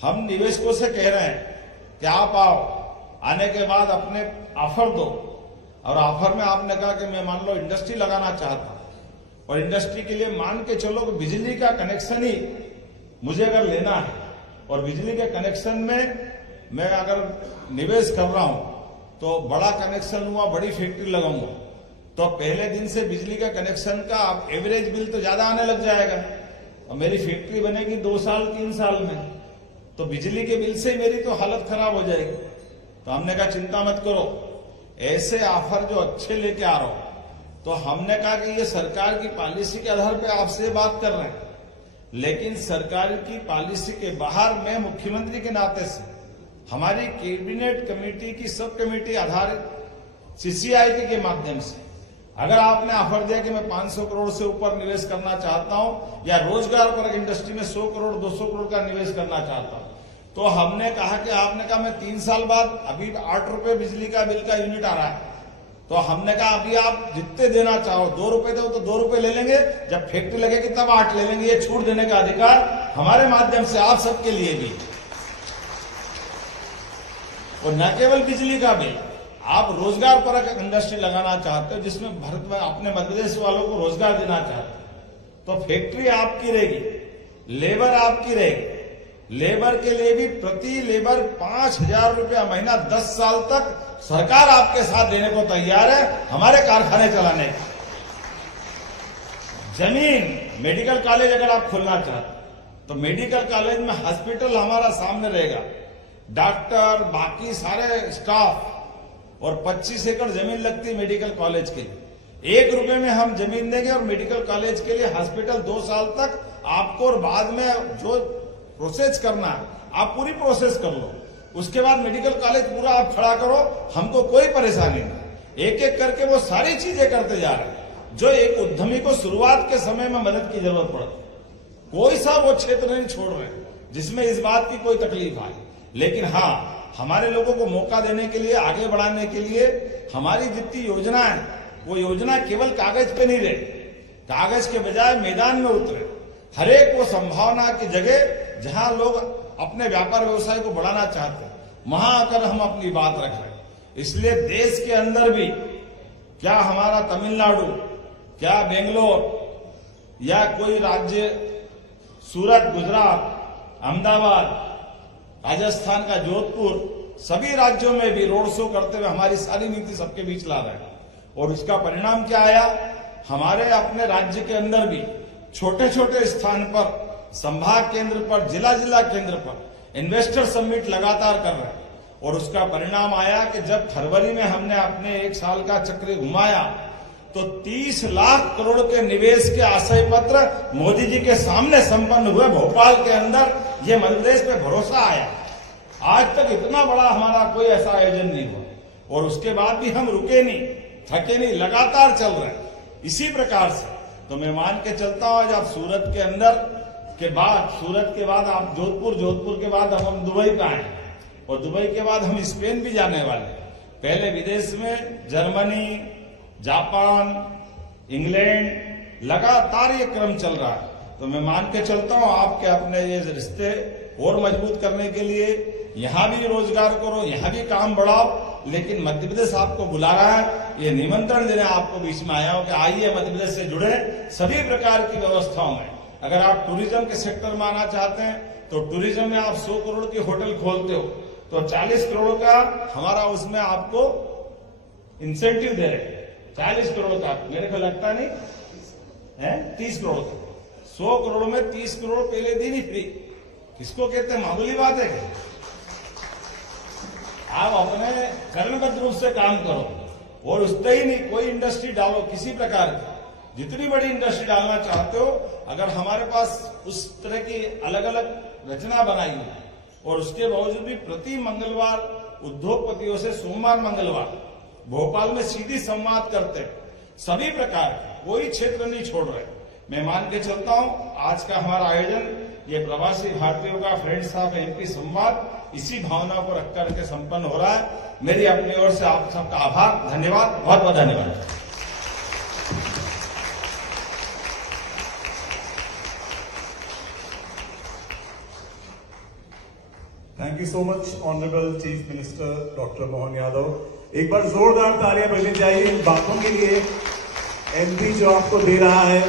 हम निवेशकों से कह रहे हैं कि आप आओ, आने के बाद अपने ऑफर दो। और ऑफर में आपने कहा कि मैं मान लो इंडस्ट्री लगाना चाहता हूं, और इंडस्ट्री के लिए मान के चलो कि बिजली का कनेक्शन ही मुझे अगर लेना है, और बिजली के कनेक्शन में मैं अगर निवेश कर रहा हूं तो बड़ा कनेक्शन लूंगा, बड़ी फैक्ट्री लगाऊंगा, तो पहले दिन से बिजली का कनेक्शन का एवरेज बिल तो ज्यादा आने लग जाएगा, और मेरी फैक्ट्री बनेगी 2 साल 3 साल में, तो बिजली के बिल से मेरी तो हालत खराब हो जाएगी। तो हमने कहा चिंता मत करो, ऐसे ऑफर जो अच्छे लेके आ रहा हूं। तो हमने कहा कि ये सरकार की पॉलिसी के आधार पर आपसे बात कर रहे हैं, लेकिन सरकार की पॉलिसी के बाहर मैं मुख्यमंत्री के नाते से हमारी कैबिनेट कमेटी की सब कमेटी आधारित CCIT के माध्यम से अगर आपने ऑफर दिया कि मैं 500 करोड़ से ऊपर निवेश करना चाहता हूं या रोजगार परक इंडस्ट्री में 100 करोड़ 200 करोड़ का निवेश करना चाहता हूं, तो हमने कहा कि आपने कहा मैं 3 साल बाद, अभी 8 रुपए बिजली का बिल का यूनिट आ रहा है, तो हमने कहा अभी आप जितने देना चाहो, 2 रुपए दो तो 2 रुपए ले लेंगे, जब फैक्ट्री लगेगी तब 8 ले लेंगे। ये छूट देने का अधिकार हमारे माध्यम से आप सबके लिए भी। और न केवल बिजली का बिल, आप रोजगार परक इंडस्ट्री लगाना चाहते हो जिसमें भारत में अपने मध्य प्रदेश वालों को रोजगार देना चाहते हो, तो फैक्ट्री आपकी रहेगी, लेबर आपकी रहेगी। लेबर के लिए भी प्रति लेबर 5,000 रुपया महीना 10 साल तक सरकार आपके साथ देने को तैयार है हमारे कारखाने चलाने का। जमीन, मेडिकल कॉलेज अगर आप खोलना चाहते तो मेडिकल कॉलेज में हॉस्पिटल हमारा सामने रहेगा, डॉक्टर बाकी सारे स्टाफ, और 25 एकड़ जमीन लगती है मेडिकल कॉलेज के लिए। 1 रुपए में हम जमीन देंगे और मेडिकल कॉलेज के लिए हॉस्पिटल 2 साल तक आपको, और बाद में जो प्रोसेस करना है आप पूरी प्रोसेस कर लो, उसके बाद मेडिकल कॉलेज पूरा आप खड़ा करो, हमको कोई परेशानी नहीं। एक एक करके वो सारी चीजें करते जा रहे हैं जो एक उद्यमी को शुरुआत के समय में मदद की जरूरत पड़ती। कोई सा वो क्षेत्र नहीं छोड़ रहे जिसमें इस बात की कोई तकलीफ आए, लेकिन हाँ, हमारे लोगों को मौका देने के लिए, आगे बढ़ाने के लिए हमारी जितनी योजना है वो योजना केवल कागज पे नहीं रहे, कागज के बजाय मैदान में उतरे। हर एक वो संभावना की जगह जहां लोग अपने व्यापार व्यवसाय को बढ़ाना चाहते हैं, वहां आकर हम अपनी बात रख रहे हैं। इसलिए देश के अंदर भी, क्या हमारा तमिलनाडु, क्या बेंगलोर या कोई राज्य, सूरत, गुजरात, अहमदाबाद, राजस्थान का जोधपुर, सभी राज्यों में भी रोड शो करते हुए हमारी सारी नीति सबके बीच ला रहे हैं। और इसका परिणाम क्या आया, हमारे अपने राज्य के अंदर भी छोटे छोटे स्थान पर, संभाग केंद्र पर, जिला जिला केंद्र पर इन्वेस्टर समिट लगातार कर रहे हैं। और उसका परिणाम आया कि जब फरवरी में हमने अपने 1 साल का चक्र घुमाया तो 30 लाख करोड़ के निवेश के आशय पत्र मोदी जी के सामने संपन्न हुए भोपाल के अंदर। ये मध्य प्रदेश पे भरोसा आया। आज तक इतना बड़ा हमारा कोई ऐसा आयोजन नहीं हुआ और उसके बाद भी हम रुके नहीं, थके नहीं, लगातार चल रहे हैं। इसी प्रकार से तो मैं मान के चलता हूं, आज आप सूरत के अंदर के बाद, सूरत के बाद आप जोधपुर, जोधपुर के बाद हम दुबई पे आए और दुबई के बाद हम स्पेन भी जाने वाले। पहले विदेश में जर्मनी, जापान, इंग्लैंड, लगातार ये क्रम चल रहा है। तो मैं मान के चलता हूं आपके अपने ये रिश्ते और मजबूत करने के लिए यहां भी रोजगार करो, यहां भी काम बढ़ाओ। लेकिन मध्य प्रदेश आपको बुला रहा है, ये निमंत्रण देने आपको बीच में आया हो कि आइए मध्य प्रदेश से जुड़े सभी प्रकार की व्यवस्थाओं में। अगर आप टूरिज्म के सेक्टर में आना चाहते हैं तो टूरिज्म में आप 100 करोड़ की होटल खोलते हो तो 40 करोड़ का हमारा उसमें आपको इंसेंटिव दे रहे हैं। 40 करोड़ का मेरे को लगता नहीं है, 30 करोड़ का। 100 करोड़ में 30 करोड़ पहले दिन ही फ्री। किसको कहते हैं, मामूली बात है क्या? आप अपने कर्मबद्ध रूप से काम करो और उससे ही नहीं कोई इंडस्ट्री डालो किसी प्रकार की, जितनी बड़ी इंडस्ट्री डालना चाहते हो। अगर हमारे पास उस तरह की अलग अलग रचना बनाई है और उसके बावजूद भी प्रति मंगलवार उद्योगपतियों से सोमवार मंगलवार भोपाल में सीधी संवाद करते हैं, सभी प्रकार कोई क्षेत्र नहीं छोड़ रहे। मैं मान के चलता हूं आज का हमारा आयोजन ये प्रवासी भारतीयों का फ्रेंड्स ऑफ एमपी संवाद इसी भावना को रख करके संपन्न हो रहा है। मेरी अपनी ओर से आप सबका आभार, धन्यवाद, बहुत बहुत धन्यवाद। Thank you so much honourable chief minister doctor Mohan Yadav. एक बार जोरदार तालियां बजनी चाहिए इन बातों के लिए। एमपी जो आपको दे रहा है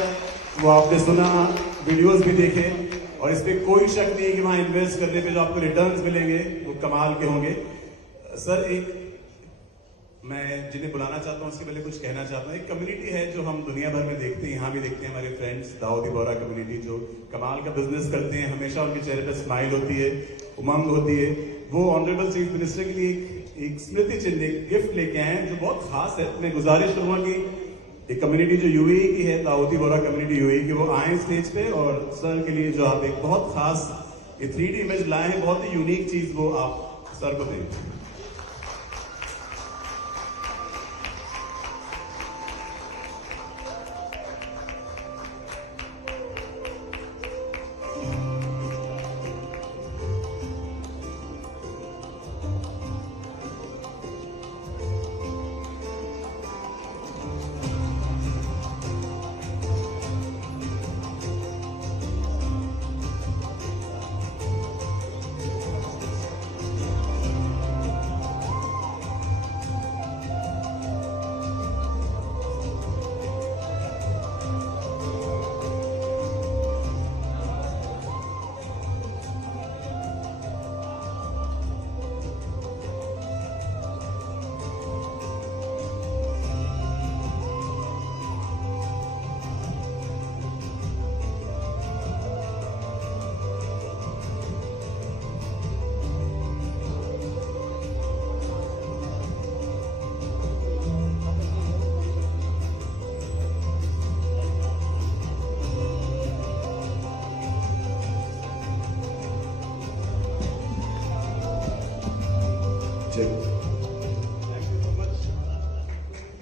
वो आपने सुना, वीडियोस भी देखे और इसमें कोई शक नहीं है कि वहां इन्वेस्ट करने पे जो आपको रिटर्न्स मिलेंगे वो कमाल के होंगे। सर, एक मैं जिन्हें बुलाना चाहता हूं उसके पहले कुछ कहना चाहता हूं। एक कम्युनिटी है जो हम दुनिया भर में देखते हैं, यहाँ भी देखते हैं, हमारे फ्रेंड्स दाऊदी बोरा कम्युनिटी जो कमाल का बिजनेस करते हैं, हमेशा उनके चेहरे पर स्माइल होती है, उमंग होती है। वो ऑनरेबल चीफ मिनिस्टर के लिए एक स्मृति चिन्ह, एक गिफ्ट लेके आए हैं जो बहुत खास है। मैं गुजारिश करूंगा कि एक कम्युनिटी जो यूएई की है, दाऊदी बोरा कम्युनिटी यूएई की, वो आए स्टेज पे और सर के लिए जो आप एक बहुत खास ये 3D इमेज लाए हैं, बहुत ही यूनिक चीज वो आप सर को दें।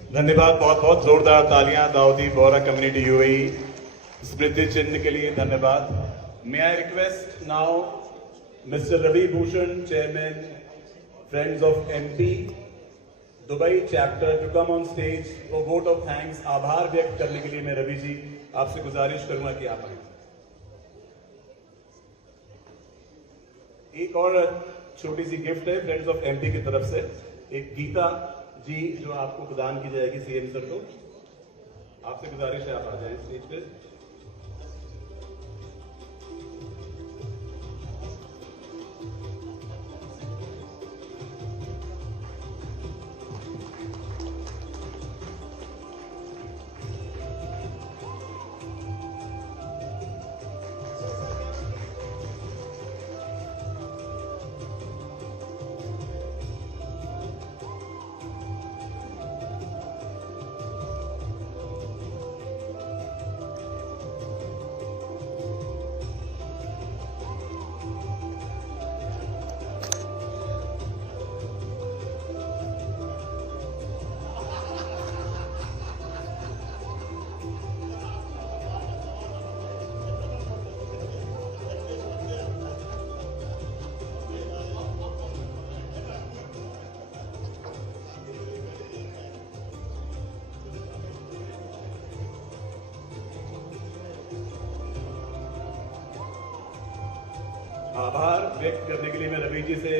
धन्यवाद, बहुत बहुत जोरदार तालियां दाऊदी बोहरा कम्युनिटी यूएई स्मृति चिन्ह के लिए धन्यवाद। May I request now mister Ravi Bhushan, chairman friends of MP Dubai chapter, to come on stage for vote of thanks. आभार व्यक्त करने के लिए मैं रवि जी आपसे गुजारिश करूंगा कि आप आए। एक और छोटी सी गिफ्ट है फ्रेंड्स ऑफ एमपी की तरफ से, एक गीता जी जो आपको प्रदान की जाएगी सीएम सर को। आपसे गुजारिश है आप आ जाएं स्टेज पे। आभार व्यक्त करने के लिए मैं रवि जी से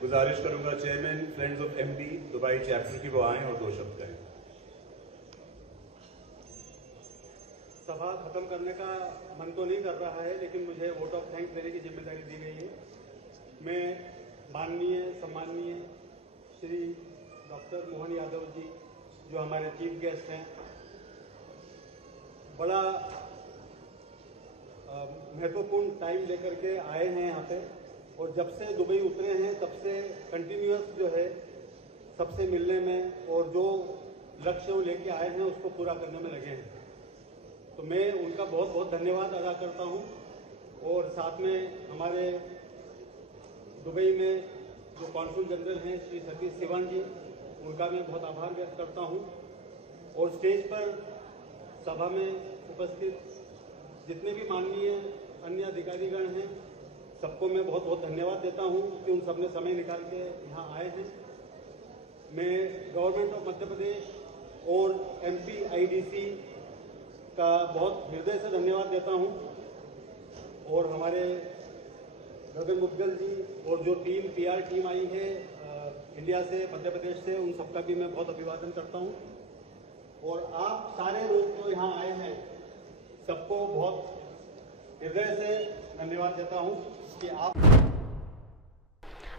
गुजारिश करूंगा chairman friends of MP Dubai chapter की वो आए और 2 शब्द कहें। सभा खत्म करने का मन तो नहीं कर रहा है, लेकिन मुझे वोट ऑफ थैंक्स देने की जिम्मेदारी दी गई है। मैं माननीय सम्माननीय श्री डॉक्टर मोहन यादव जी जो हमारे चीफ गेस्ट हैं, बड़ा महत्वपूर्ण टाइम लेकर के आए हैं यहाँ पे, और जब से दुबई उतरे हैं तब से कंटिन्यूअस जो है सबसे मिलने में और जो लक्ष्य वो लेके आए हैं उसको पूरा करने में लगे हैं। तो मैं उनका बहुत बहुत धन्यवाद अदा करता हूँ, और साथ में हमारे दुबई में जो कॉन्सुल जनरल हैं श्री सतीश सिवान जी, उनका मैं बहुत आभार व्यक्त करता हूँ। और स्टेज पर सभा में उपस्थित जितने भी माननीय अन्य अधिकारीगण हैं, सबको मैं बहुत बहुत धन्यवाद देता हूं कि उन सबने समय निकाल के यहाँ आए हैं। मैं गवर्नमेंट ऑफ मध्य प्रदेश और एमपी आईडीसी का बहुत हृदय से धन्यवाद देता हूं, और हमारे गगन मुद्गल जी और जो टीम पीआर टीम आई है इंडिया से, मध्य प्रदेश से, उन सबका भी मैं बहुत अभिवादन करता हूं। और आप सारे लोग जो यहाँ आए हैं सबको बहुत हृदय से धन्यवाद देता हूं कि आप।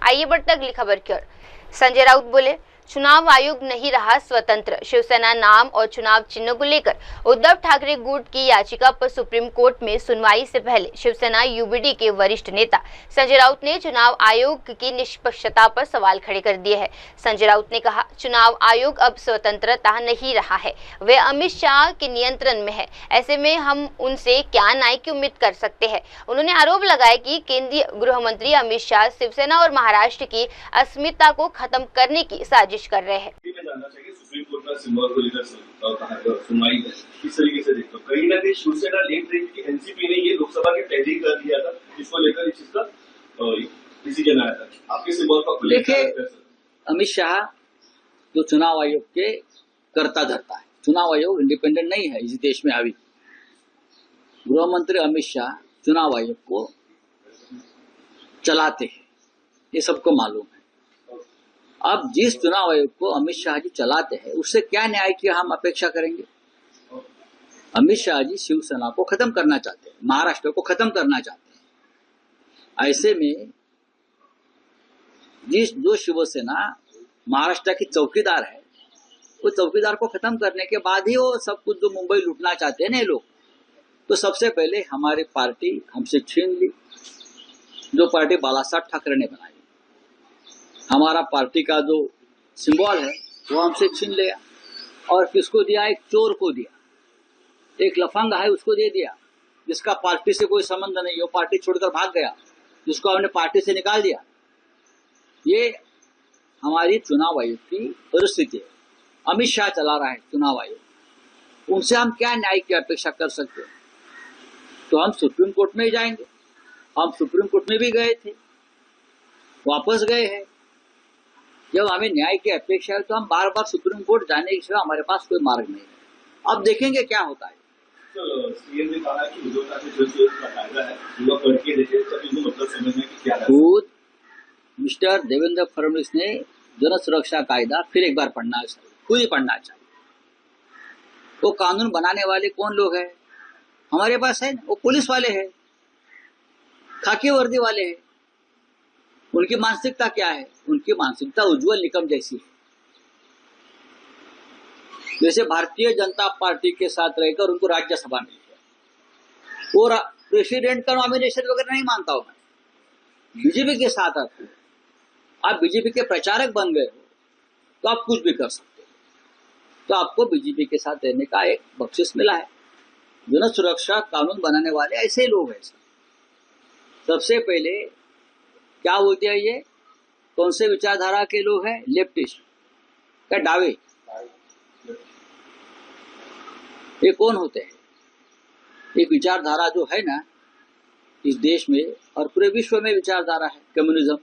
आइए बढ़ते अगली खबर की ओर। संजय राउत बोले, चुनाव आयोग नहीं रहा स्वतंत्र। शिवसेना नाम और चुनाव चिन्ह को लेकर उद्धव ठाकरे गुट की याचिका पर सुप्रीम कोर्ट में सुनवाई से पहले शिवसेना यूबीडी के वरिष्ठ नेता संजय राउत ने चुनाव आयोग की निष्पक्षता पर सवाल खड़े कर दिए हैं। संजय राउत ने कहा, चुनाव आयोग अब स्वतंत्रता नहीं रहा है, वे अमित शाह के नियंत्रण में है। ऐसे में हम उनसे क्या न्याय की उम्मीद कर सकते हैं। उन्होंने आरोप लगाया कि केंद्रीय गृह मंत्री अमित शाह शिवसेना और महाराष्ट्र की अस्मिता को खत्म करने की साजिश कर रहे हैं। जानना चाहिए सुप्रीम कोर्ट का सिंबल को लेकर सुनवाई है, किस तरीके से देखते हो? कहीं ना कहीं शिवसेना लेट रही थी, एनसीपी ने ये लोकसभा के पहले ही कर दिया था, इसको लेकर इस चीज का डिसीजन आया था। आपके सिंबल का देखिए, अमित शाह जो चुनाव आयोग के कर्ता धर्ता है, चुनाव आयोग इंडिपेंडेंट नहीं है इस देश में। अभी गृह मंत्री अमित शाह चुनाव आयोग को चलाते हैं, ये सबको मालूम है। अब जिस चुनाव आयोग को अमित शाह जी चलाते हैं, उससे क्या न्याय की हम अपेक्षा करेंगे? अमित शाह जी शिवसेना को खत्म करना चाहते हैं, महाराष्ट्र को खत्म करना चाहते हैं। ऐसे में जो शिवसेना महाराष्ट्र की चौकीदार है, वो चौकीदार को खत्म करने के बाद ही वो सब कुछ जो मुंबई लूटना चाहते हैं ना लोग, तो सबसे पहले हमारी पार्टी हमसे छीन ली, जो पार्टी बालासाहेब ठाकरे ने बनाई। हमारा पार्टी का जो सिंबल है वो हमसे छीन लिया, और किसको दिया? एक चोर को दिया, एक लफंगा है उसको दे दिया, जिसका पार्टी से कोई संबंध नहीं, वो पार्टी छोड़कर भाग गया, जिसको हमने पार्टी से निकाल दिया। ये हमारी चुनाव आयोग की परिस्थिति है। अमित शाह चला रहा है चुनाव आयोग, उनसे हम क्या न्याय की अपेक्षा कर सकते हैं? तो हम सुप्रीम कोर्ट में ही जाएंगे। हम सुप्रीम कोर्ट में भी गए थे, वापस गए हैं। जब हमें न्याय की अपेक्षा है तो हम बार बार सुप्रीम कोर्ट जाने के सिवा हमारे पास कोई मार्ग नहीं है। अब देखेंगे क्या होता है। सीएम ने कहा कि उद्धव ठाकरे का फायदा है, युवा पढ़ के देखे तब इनको मतलब समझने की क्या है। खुद मिस्टर देवेंद्र फडणवीस ने जन सुरक्षा कायदा फिर एक बार पढ़ना चाहिए, खुद ही पढ़ना चाहिए। वो कानून बनाने वाले कौन लोग हैं? हमारे पास है, वो पुलिस वाले हैं, खाकी वर्दी वाले हैं। उनकी मानसिकता क्या है? उनकी मानसिकता उज्जवल निकम जैसी है। जैसे भारतीय जनता पार्टी के साथ रहकर उनको राज्यसभा मिल गया, और प्रेसिडेंट का नॉमिनेशन वगैरह नहीं मानता हूं मैं। बीजेपी के साथ आप बीजेपी के प्रचारक बन गए हो तो आप कुछ भी कर सकते हो। तो आपको बीजेपी के साथ रहने का एक बख्शिश मिला है। जन सुरक्षा कानून बनाने वाले ऐसे लोग हैं। सबसे पहले क्या बोलते हैं ये? कौन से विचारधारा के लोग हैं? लेफ्टिस्ट क्या डावे? ये कौन होते हैं? एक विचारधारा जो है ना इस देश में और पूरे विश्व में विचारधारा है कम्युनिज्म।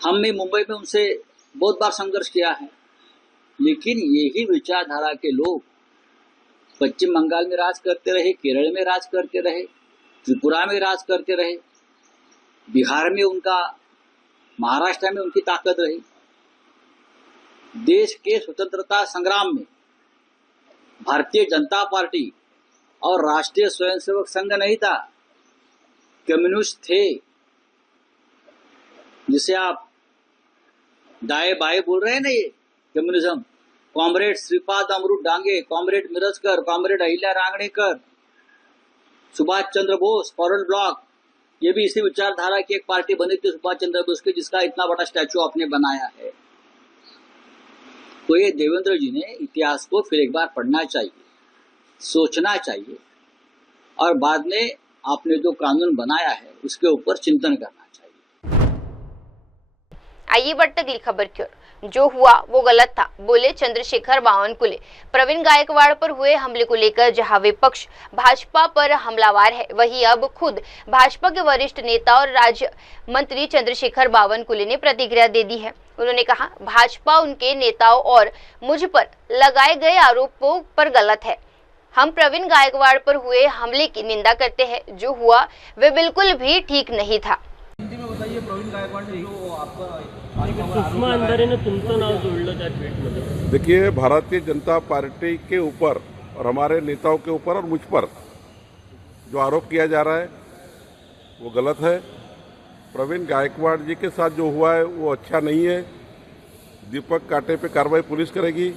हमने मुंबई में उनसे बहुत बार संघर्ष किया है, लेकिन यही विचारधारा के लोग पश्चिम बंगाल में राज करते रहे, केरल में राज करते रहे, त्रिपुरा में राज करते रहे, बिहार में उनका, महाराष्ट्र में उनकी ताकत रही। देश के स्वतंत्रता संग्राम में भारतीय जनता पार्टी और राष्ट्रीय स्वयंसेवक संघ नहीं था, कम्युनिस्ट थे। जिसे आप दाएं बाएं बोल रहे हैं ना, ये communism, comrade Shripad Amrit Dange, comrade Mirajkar, comrade Ahilya Rangnekar, Subhash Chandra Bose, forward block, ये भी इसी विचारधारा की एक पार्टी बनी थी सुभाष चंद्र बोस की, जिसका इतना बड़ा स्टैचू आपने बनाया है। तो ये देवेंद्र जी ने इतिहास को फिर एक बार पढ़ना चाहिए, सोचना चाहिए, और बाद में आपने जो कानून बनाया है उसके ऊपर चिंतन करना चाहिए। आइए बढ़ते अगली खबर की ओर। जो हुआ वो गलत था, बोले चंद्रशेखर बावनकुले। प्रवीण गायकवाड़ पर हुए हमले को लेकर जहां विपक्ष भाजपा पर हमलावार है, वहीं अब खुद भाजपा के वरिष्ठ नेता और राज्य मंत्री चंद्रशेखर बावनकुले ने प्रतिक्रिया दे दी है। उन्होंने कहा, भाजपा उनके नेताओं और मुझ पर लगाए गए आरोपों पर गलत है। हम प्रवीण गायकवाड़ पर हुए हमले की निंदा करते हैं। जो हुआ वे बिल्कुल भी ठीक नहीं था। सुषमा अंधारे ने तुमचं नाव जोडलं त्या ट्वीटमध्ये। देखिए, भारतीय जनता पार्टी के ऊपर और हमारे नेताओं के ऊपर और मुझ पर जो आरोप किया जा रहा है वो गलत है। प्रवीण गायकवाड़ जी के साथ जो हुआ है वो अच्छा नहीं है। दीपक काटे पे कार्रवाई पुलिस करेगी।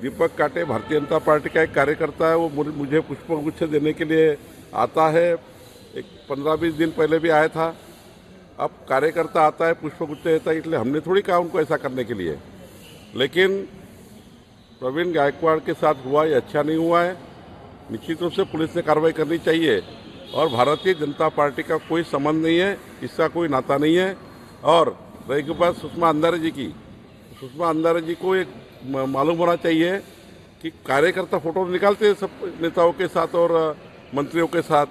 दीपक काटे भारतीय जनता पार्टी का एक कार्यकर्ता है, वो मुझे पुष्पगुच्छ देने के लिए आता है। एक 15-20 दिन पहले भी आया था। अब कार्यकर्ता आता है, पुष्पगुच्छ देता है, इसलिए हमने थोड़ी कहा उनको ऐसा करने के लिए। लेकिन प्रवीण गायकवाड़ के साथ हुआ ये अच्छा नहीं हुआ है। निश्चित रूप से पुलिस ने कार्रवाई करनी चाहिए, और भारतीय जनता पार्टी का कोई संबंध नहीं है, इसका कोई नाता नहीं है। और रही बात सुषमा अंधारे जी की, सुषमा अंधारे जी को एक मालूम होना चाहिए कि कार्यकर्ता फोटो निकालते हैं सब नेताओं के साथ और मंत्रियों के साथ,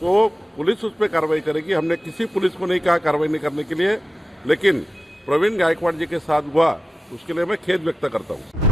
तो पुलिस उस पर कार्रवाई करेगी। हमने किसी पुलिस को नहीं कहा कार्रवाई नहीं करने के लिए, लेकिन प्रवीण गायकवाड़ जी के साथ हुआ उसके लिए मैं खेद व्यक्त करता हूँ।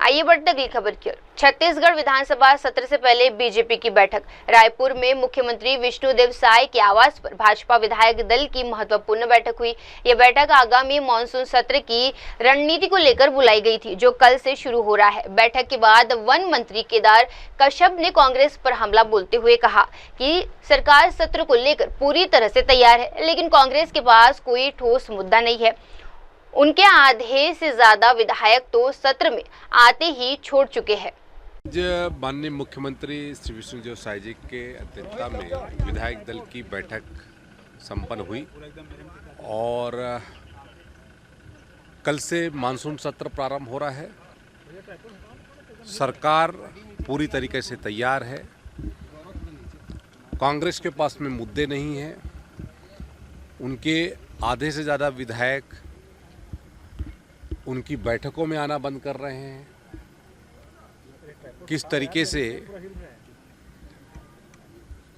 आइए बढ़ते अगली खबर की ओर। छत्तीसगढ़ विधानसभा सत्र से पहले बीजेपी की बैठक। रायपुर में मुख्यमंत्री विष्णुदेव साय के आवास पर भाजपा विधायक दल की महत्वपूर्ण बैठक हुई। यह बैठक आगामी मानसून सत्र की रणनीति को लेकर बुलाई गई थी, जो कल से शुरू हो रहा है। बैठक के बाद वन मंत्री केदार कश्यप ने कांग्रेस पर हमला बोलते हुए कहा कि सरकार सत्र को लेकर पूरी तरह से तैयार है, लेकिन कांग्रेस के पास कोई ठोस मुद्दा नहीं है। उनके आधे से ज्यादा विधायक तो सत्र में आते ही छोड़ चुके हैं। माननीय मुख्यमंत्री श्री विष्णुदेव साय जी के अध्यक्षता में विधायक दल की बैठक संपन्न हुई, और कल से मानसून सत्र प्रारंभ हो रहा है। सरकार पूरी तरीके से तैयार है। कांग्रेस के पास में मुद्दे नहीं हैं। उनके आधे से ज़्यादा विधायक उनकी बैठकों में आना बंद कर रहे हैं, किस तरीके से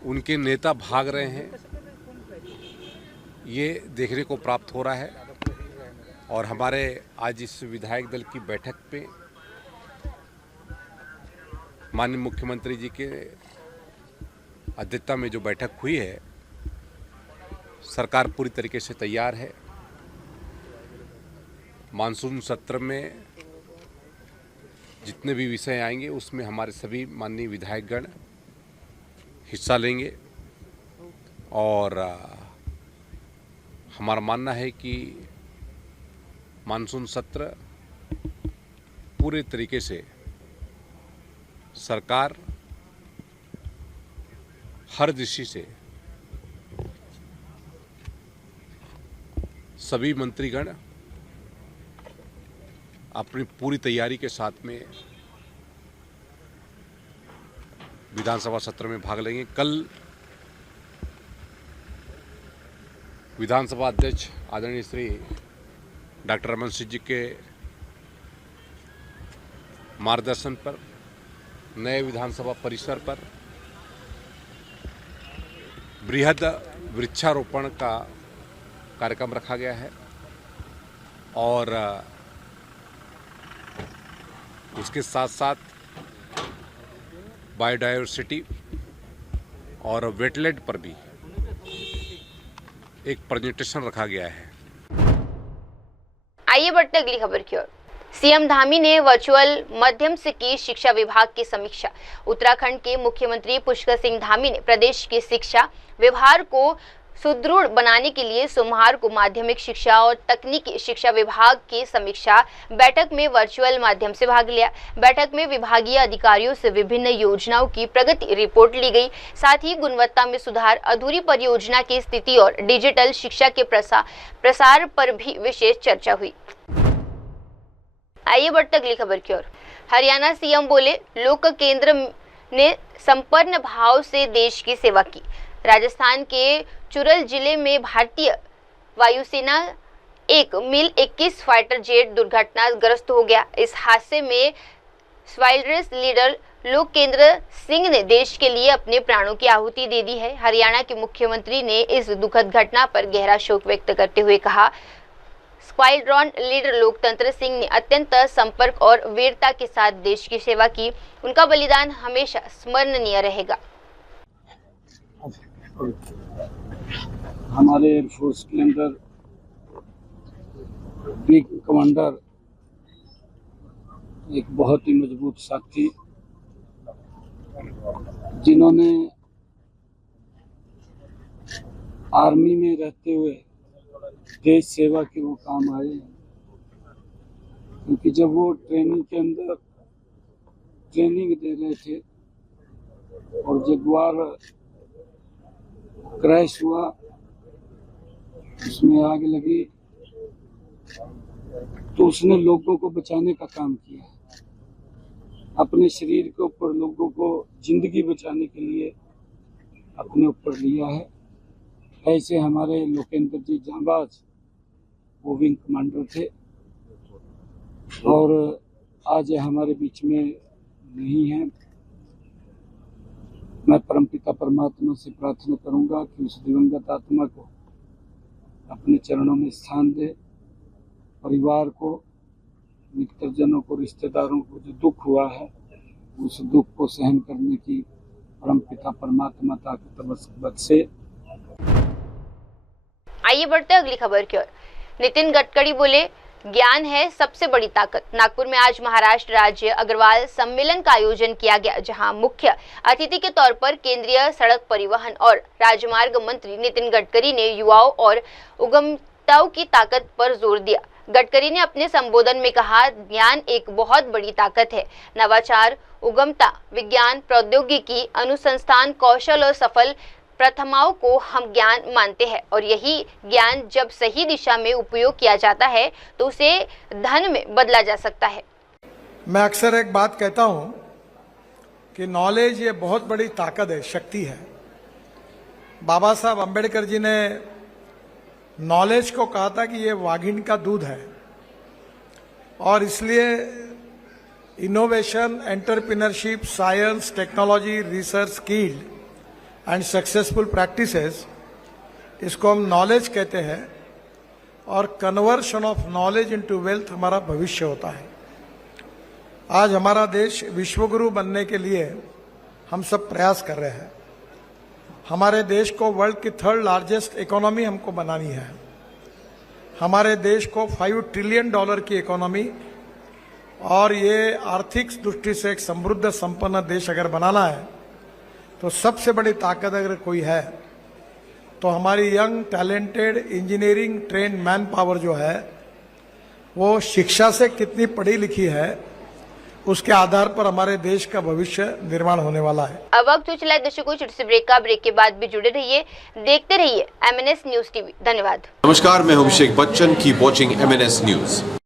उनके नेता भाग रहे हैं, ये देखने को प्राप्त हो रहा है। और हमारे आज इस विधायक दल की बैठक पे माननीय मुख्यमंत्री जी के अध्यक्षता में जो बैठक हुई है, सरकार पूरी तरीके से तैयार है। मानसून सत्र में जितने भी विषय आएंगे उसमें हमारे सभी माननीय विधायकगण हिस्सा लेंगे और हमारा मानना है कि मानसून सत्र पूरे तरीके से सरकार हर दृष्टि से सभी मंत्रीगण अपनी पूरी तैयारी के साथ में विधानसभा सत्र में भाग लेंगे। कल विधानसभा अध्यक्ष आदरणीय श्री डॉक्टर रमन सिंह जी के मार्गदर्शन पर नए विधानसभा परिसर पर बृहद वृक्षारोपण का कार्यक्रम रखा गया है और उसके साथ साथ बायोडायवर्सिटी और वेटलैंड पर भी एक प्रेजेंटेशन रखा गया है। आइए बढ़ते अगली खबर की ओर। सीएम धामी ने वर्चुअल माध्यम से की शिक्षा विभाग की समीक्षा। उत्तराखंड के मुख्यमंत्री पुष्कर सिंह धामी ने प्रदेश की शिक्षा विभाग को सुदृढ़ बनाने के लिए सोमवार को माध्यमिक शिक्षा और तकनीकी शिक्षा विभाग की समीक्षा बैठक में वर्चुअल माध्यम से भाग लिया। बैठक में विभागीय अधिकारियों से विभिन्न योजनाओं की प्रगति रिपोर्ट ली गई। साथ ही गुणवत्ता में सुधार, अधूरी परियोजना की स्थिति और डिजिटल शिक्षा के प्रसार पर भी विशेष चर्चा हुई। आइए बढ़ते अगली खबर की ओर। हरियाणा सीएम बोले, लोक केंद्र ने संपन्न भाव से देश की सेवा की। राजस्थान के चुरल जिले में भारतीय वायुसेना एक मिल 21 फाइटर जेट दुर्घटनाग्रस्त हो गया। इस हादसे में स्क्वाड्रन लीडर लोकेंद्र सिंह ने देश के लिए अपने प्राणों की आहुति दे दी है। हरियाणा के मुख्यमंत्री ने इस दुखद घटना पर गहरा शोक व्यक्त करते हुए कहा, स्क्वाड्रन लीडर लोकतंत्र सिंह ने अत्यंत संपर्क और वीरता के साथ देश की सेवा की। उनका बलिदान हमेशा स्मरणीय रहेगा। हमारे एयरफोर्स के अंदर विंग कमांडर एक बहुत ही मजबूत साथी, जिन्होंने आर्मी में रहते हुए देश सेवा के वो काम आए। क्योंकि जब वो ट्रेनिंग के अंदर ट्रेनिंग दे रहे थे और जगुआर क्रैश हुआ, उसमें आग लगी, तो उसने लोगों को बचाने का काम किया। अपने शरीर के ऊपर लोगों को जिंदगी बचाने के लिए अपने ऊपर लिया है। ऐसे हमारे लोकेंद्र जी जांबाज वो विंग कमांडर थे और आज हमारे बीच में नहीं है। मैं परमपिता परमात्मा से प्रार्थना करूंगा कि उस दिवंगत आत्मा को अपने चरणों में स्थान दे। परिवार को, मित्रजनों को, रिश्तेदारों को जो दुख हुआ है, उस दुख को सहन करने की परमपिता परमात्मा ताकत बख्शे। आइए बढ़ते अगली खबर की ओर। नितिन गडकरी बोले, ज्ञान है सबसे बड़ी ताकत। नागपुर में आज महाराष्ट्र राज्य अग्रवाल सम्मेलन का आयोजन किया गया, जहां मुख्य अतिथि के तौर पर केंद्रीय सड़क परिवहन और राजमार्ग मंत्री नितिन गडकरी ने युवाओं और उद्यमिताओं की ताकत पर जोर दिया। गडकरी ने अपने संबोधन में कहा, ज्ञान एक बहुत बड़ी ताकत है। नवाचार, उद्यमिता, विज्ञान, प्रौद्योगिकी, अनुसंधान, कौशल और सफल प्रथमाओं को हम ज्ञान मानते हैं और यही ज्ञान जब सही दिशा में उपयोग किया जाता है तो उसे धन में बदला जा सकता है। मैं अक्सर एक बात कहता हूं कि नॉलेज ये बहुत बड़ी ताकत है, शक्ति है। बाबा साहब अंबेडकर जी ने नॉलेज को कहा था कि ये वाघिन का दूध है। और इसलिए innovation, entrepreneurship, science, technology, research, skill and successful practices, इसको हम नॉलेज कहते हैं, और conversion of knowledge into wealth हमारा भविष्य होता है। आज हमारा देश विश्वगुरु बनने के लिए हम सब प्रयास कर रहे हैं। हमारे देश को वर्ल्ड की 3rd लार्जेस्ट इकोनॉमी हमको बनानी है। हमारे देश को $5 ट्रिलियन की इकोनॉमी और ये आर्थिक दृष्टि से एक समृद्ध संपन्न देश अगर बनाना है तो सबसे बड़ी ताकत अगर कोई है तो हमारी young talented engineering train man power जो है वो शिक्षा से कितनी पढ़ी लिखी है उसके आधार पर हमारे देश का भविष्य निर्माण होने वाला है। अब वक्त हो चला है दर्शकों, छोटे से ब्रेक का। ब्रेक के बाद भी जुड़े रहिए, देखते रहिए MNS न्यूज टीवी। धन्यवाद। नमस्कार, मैं Abhishek Bachchan. Keep watching MNS news.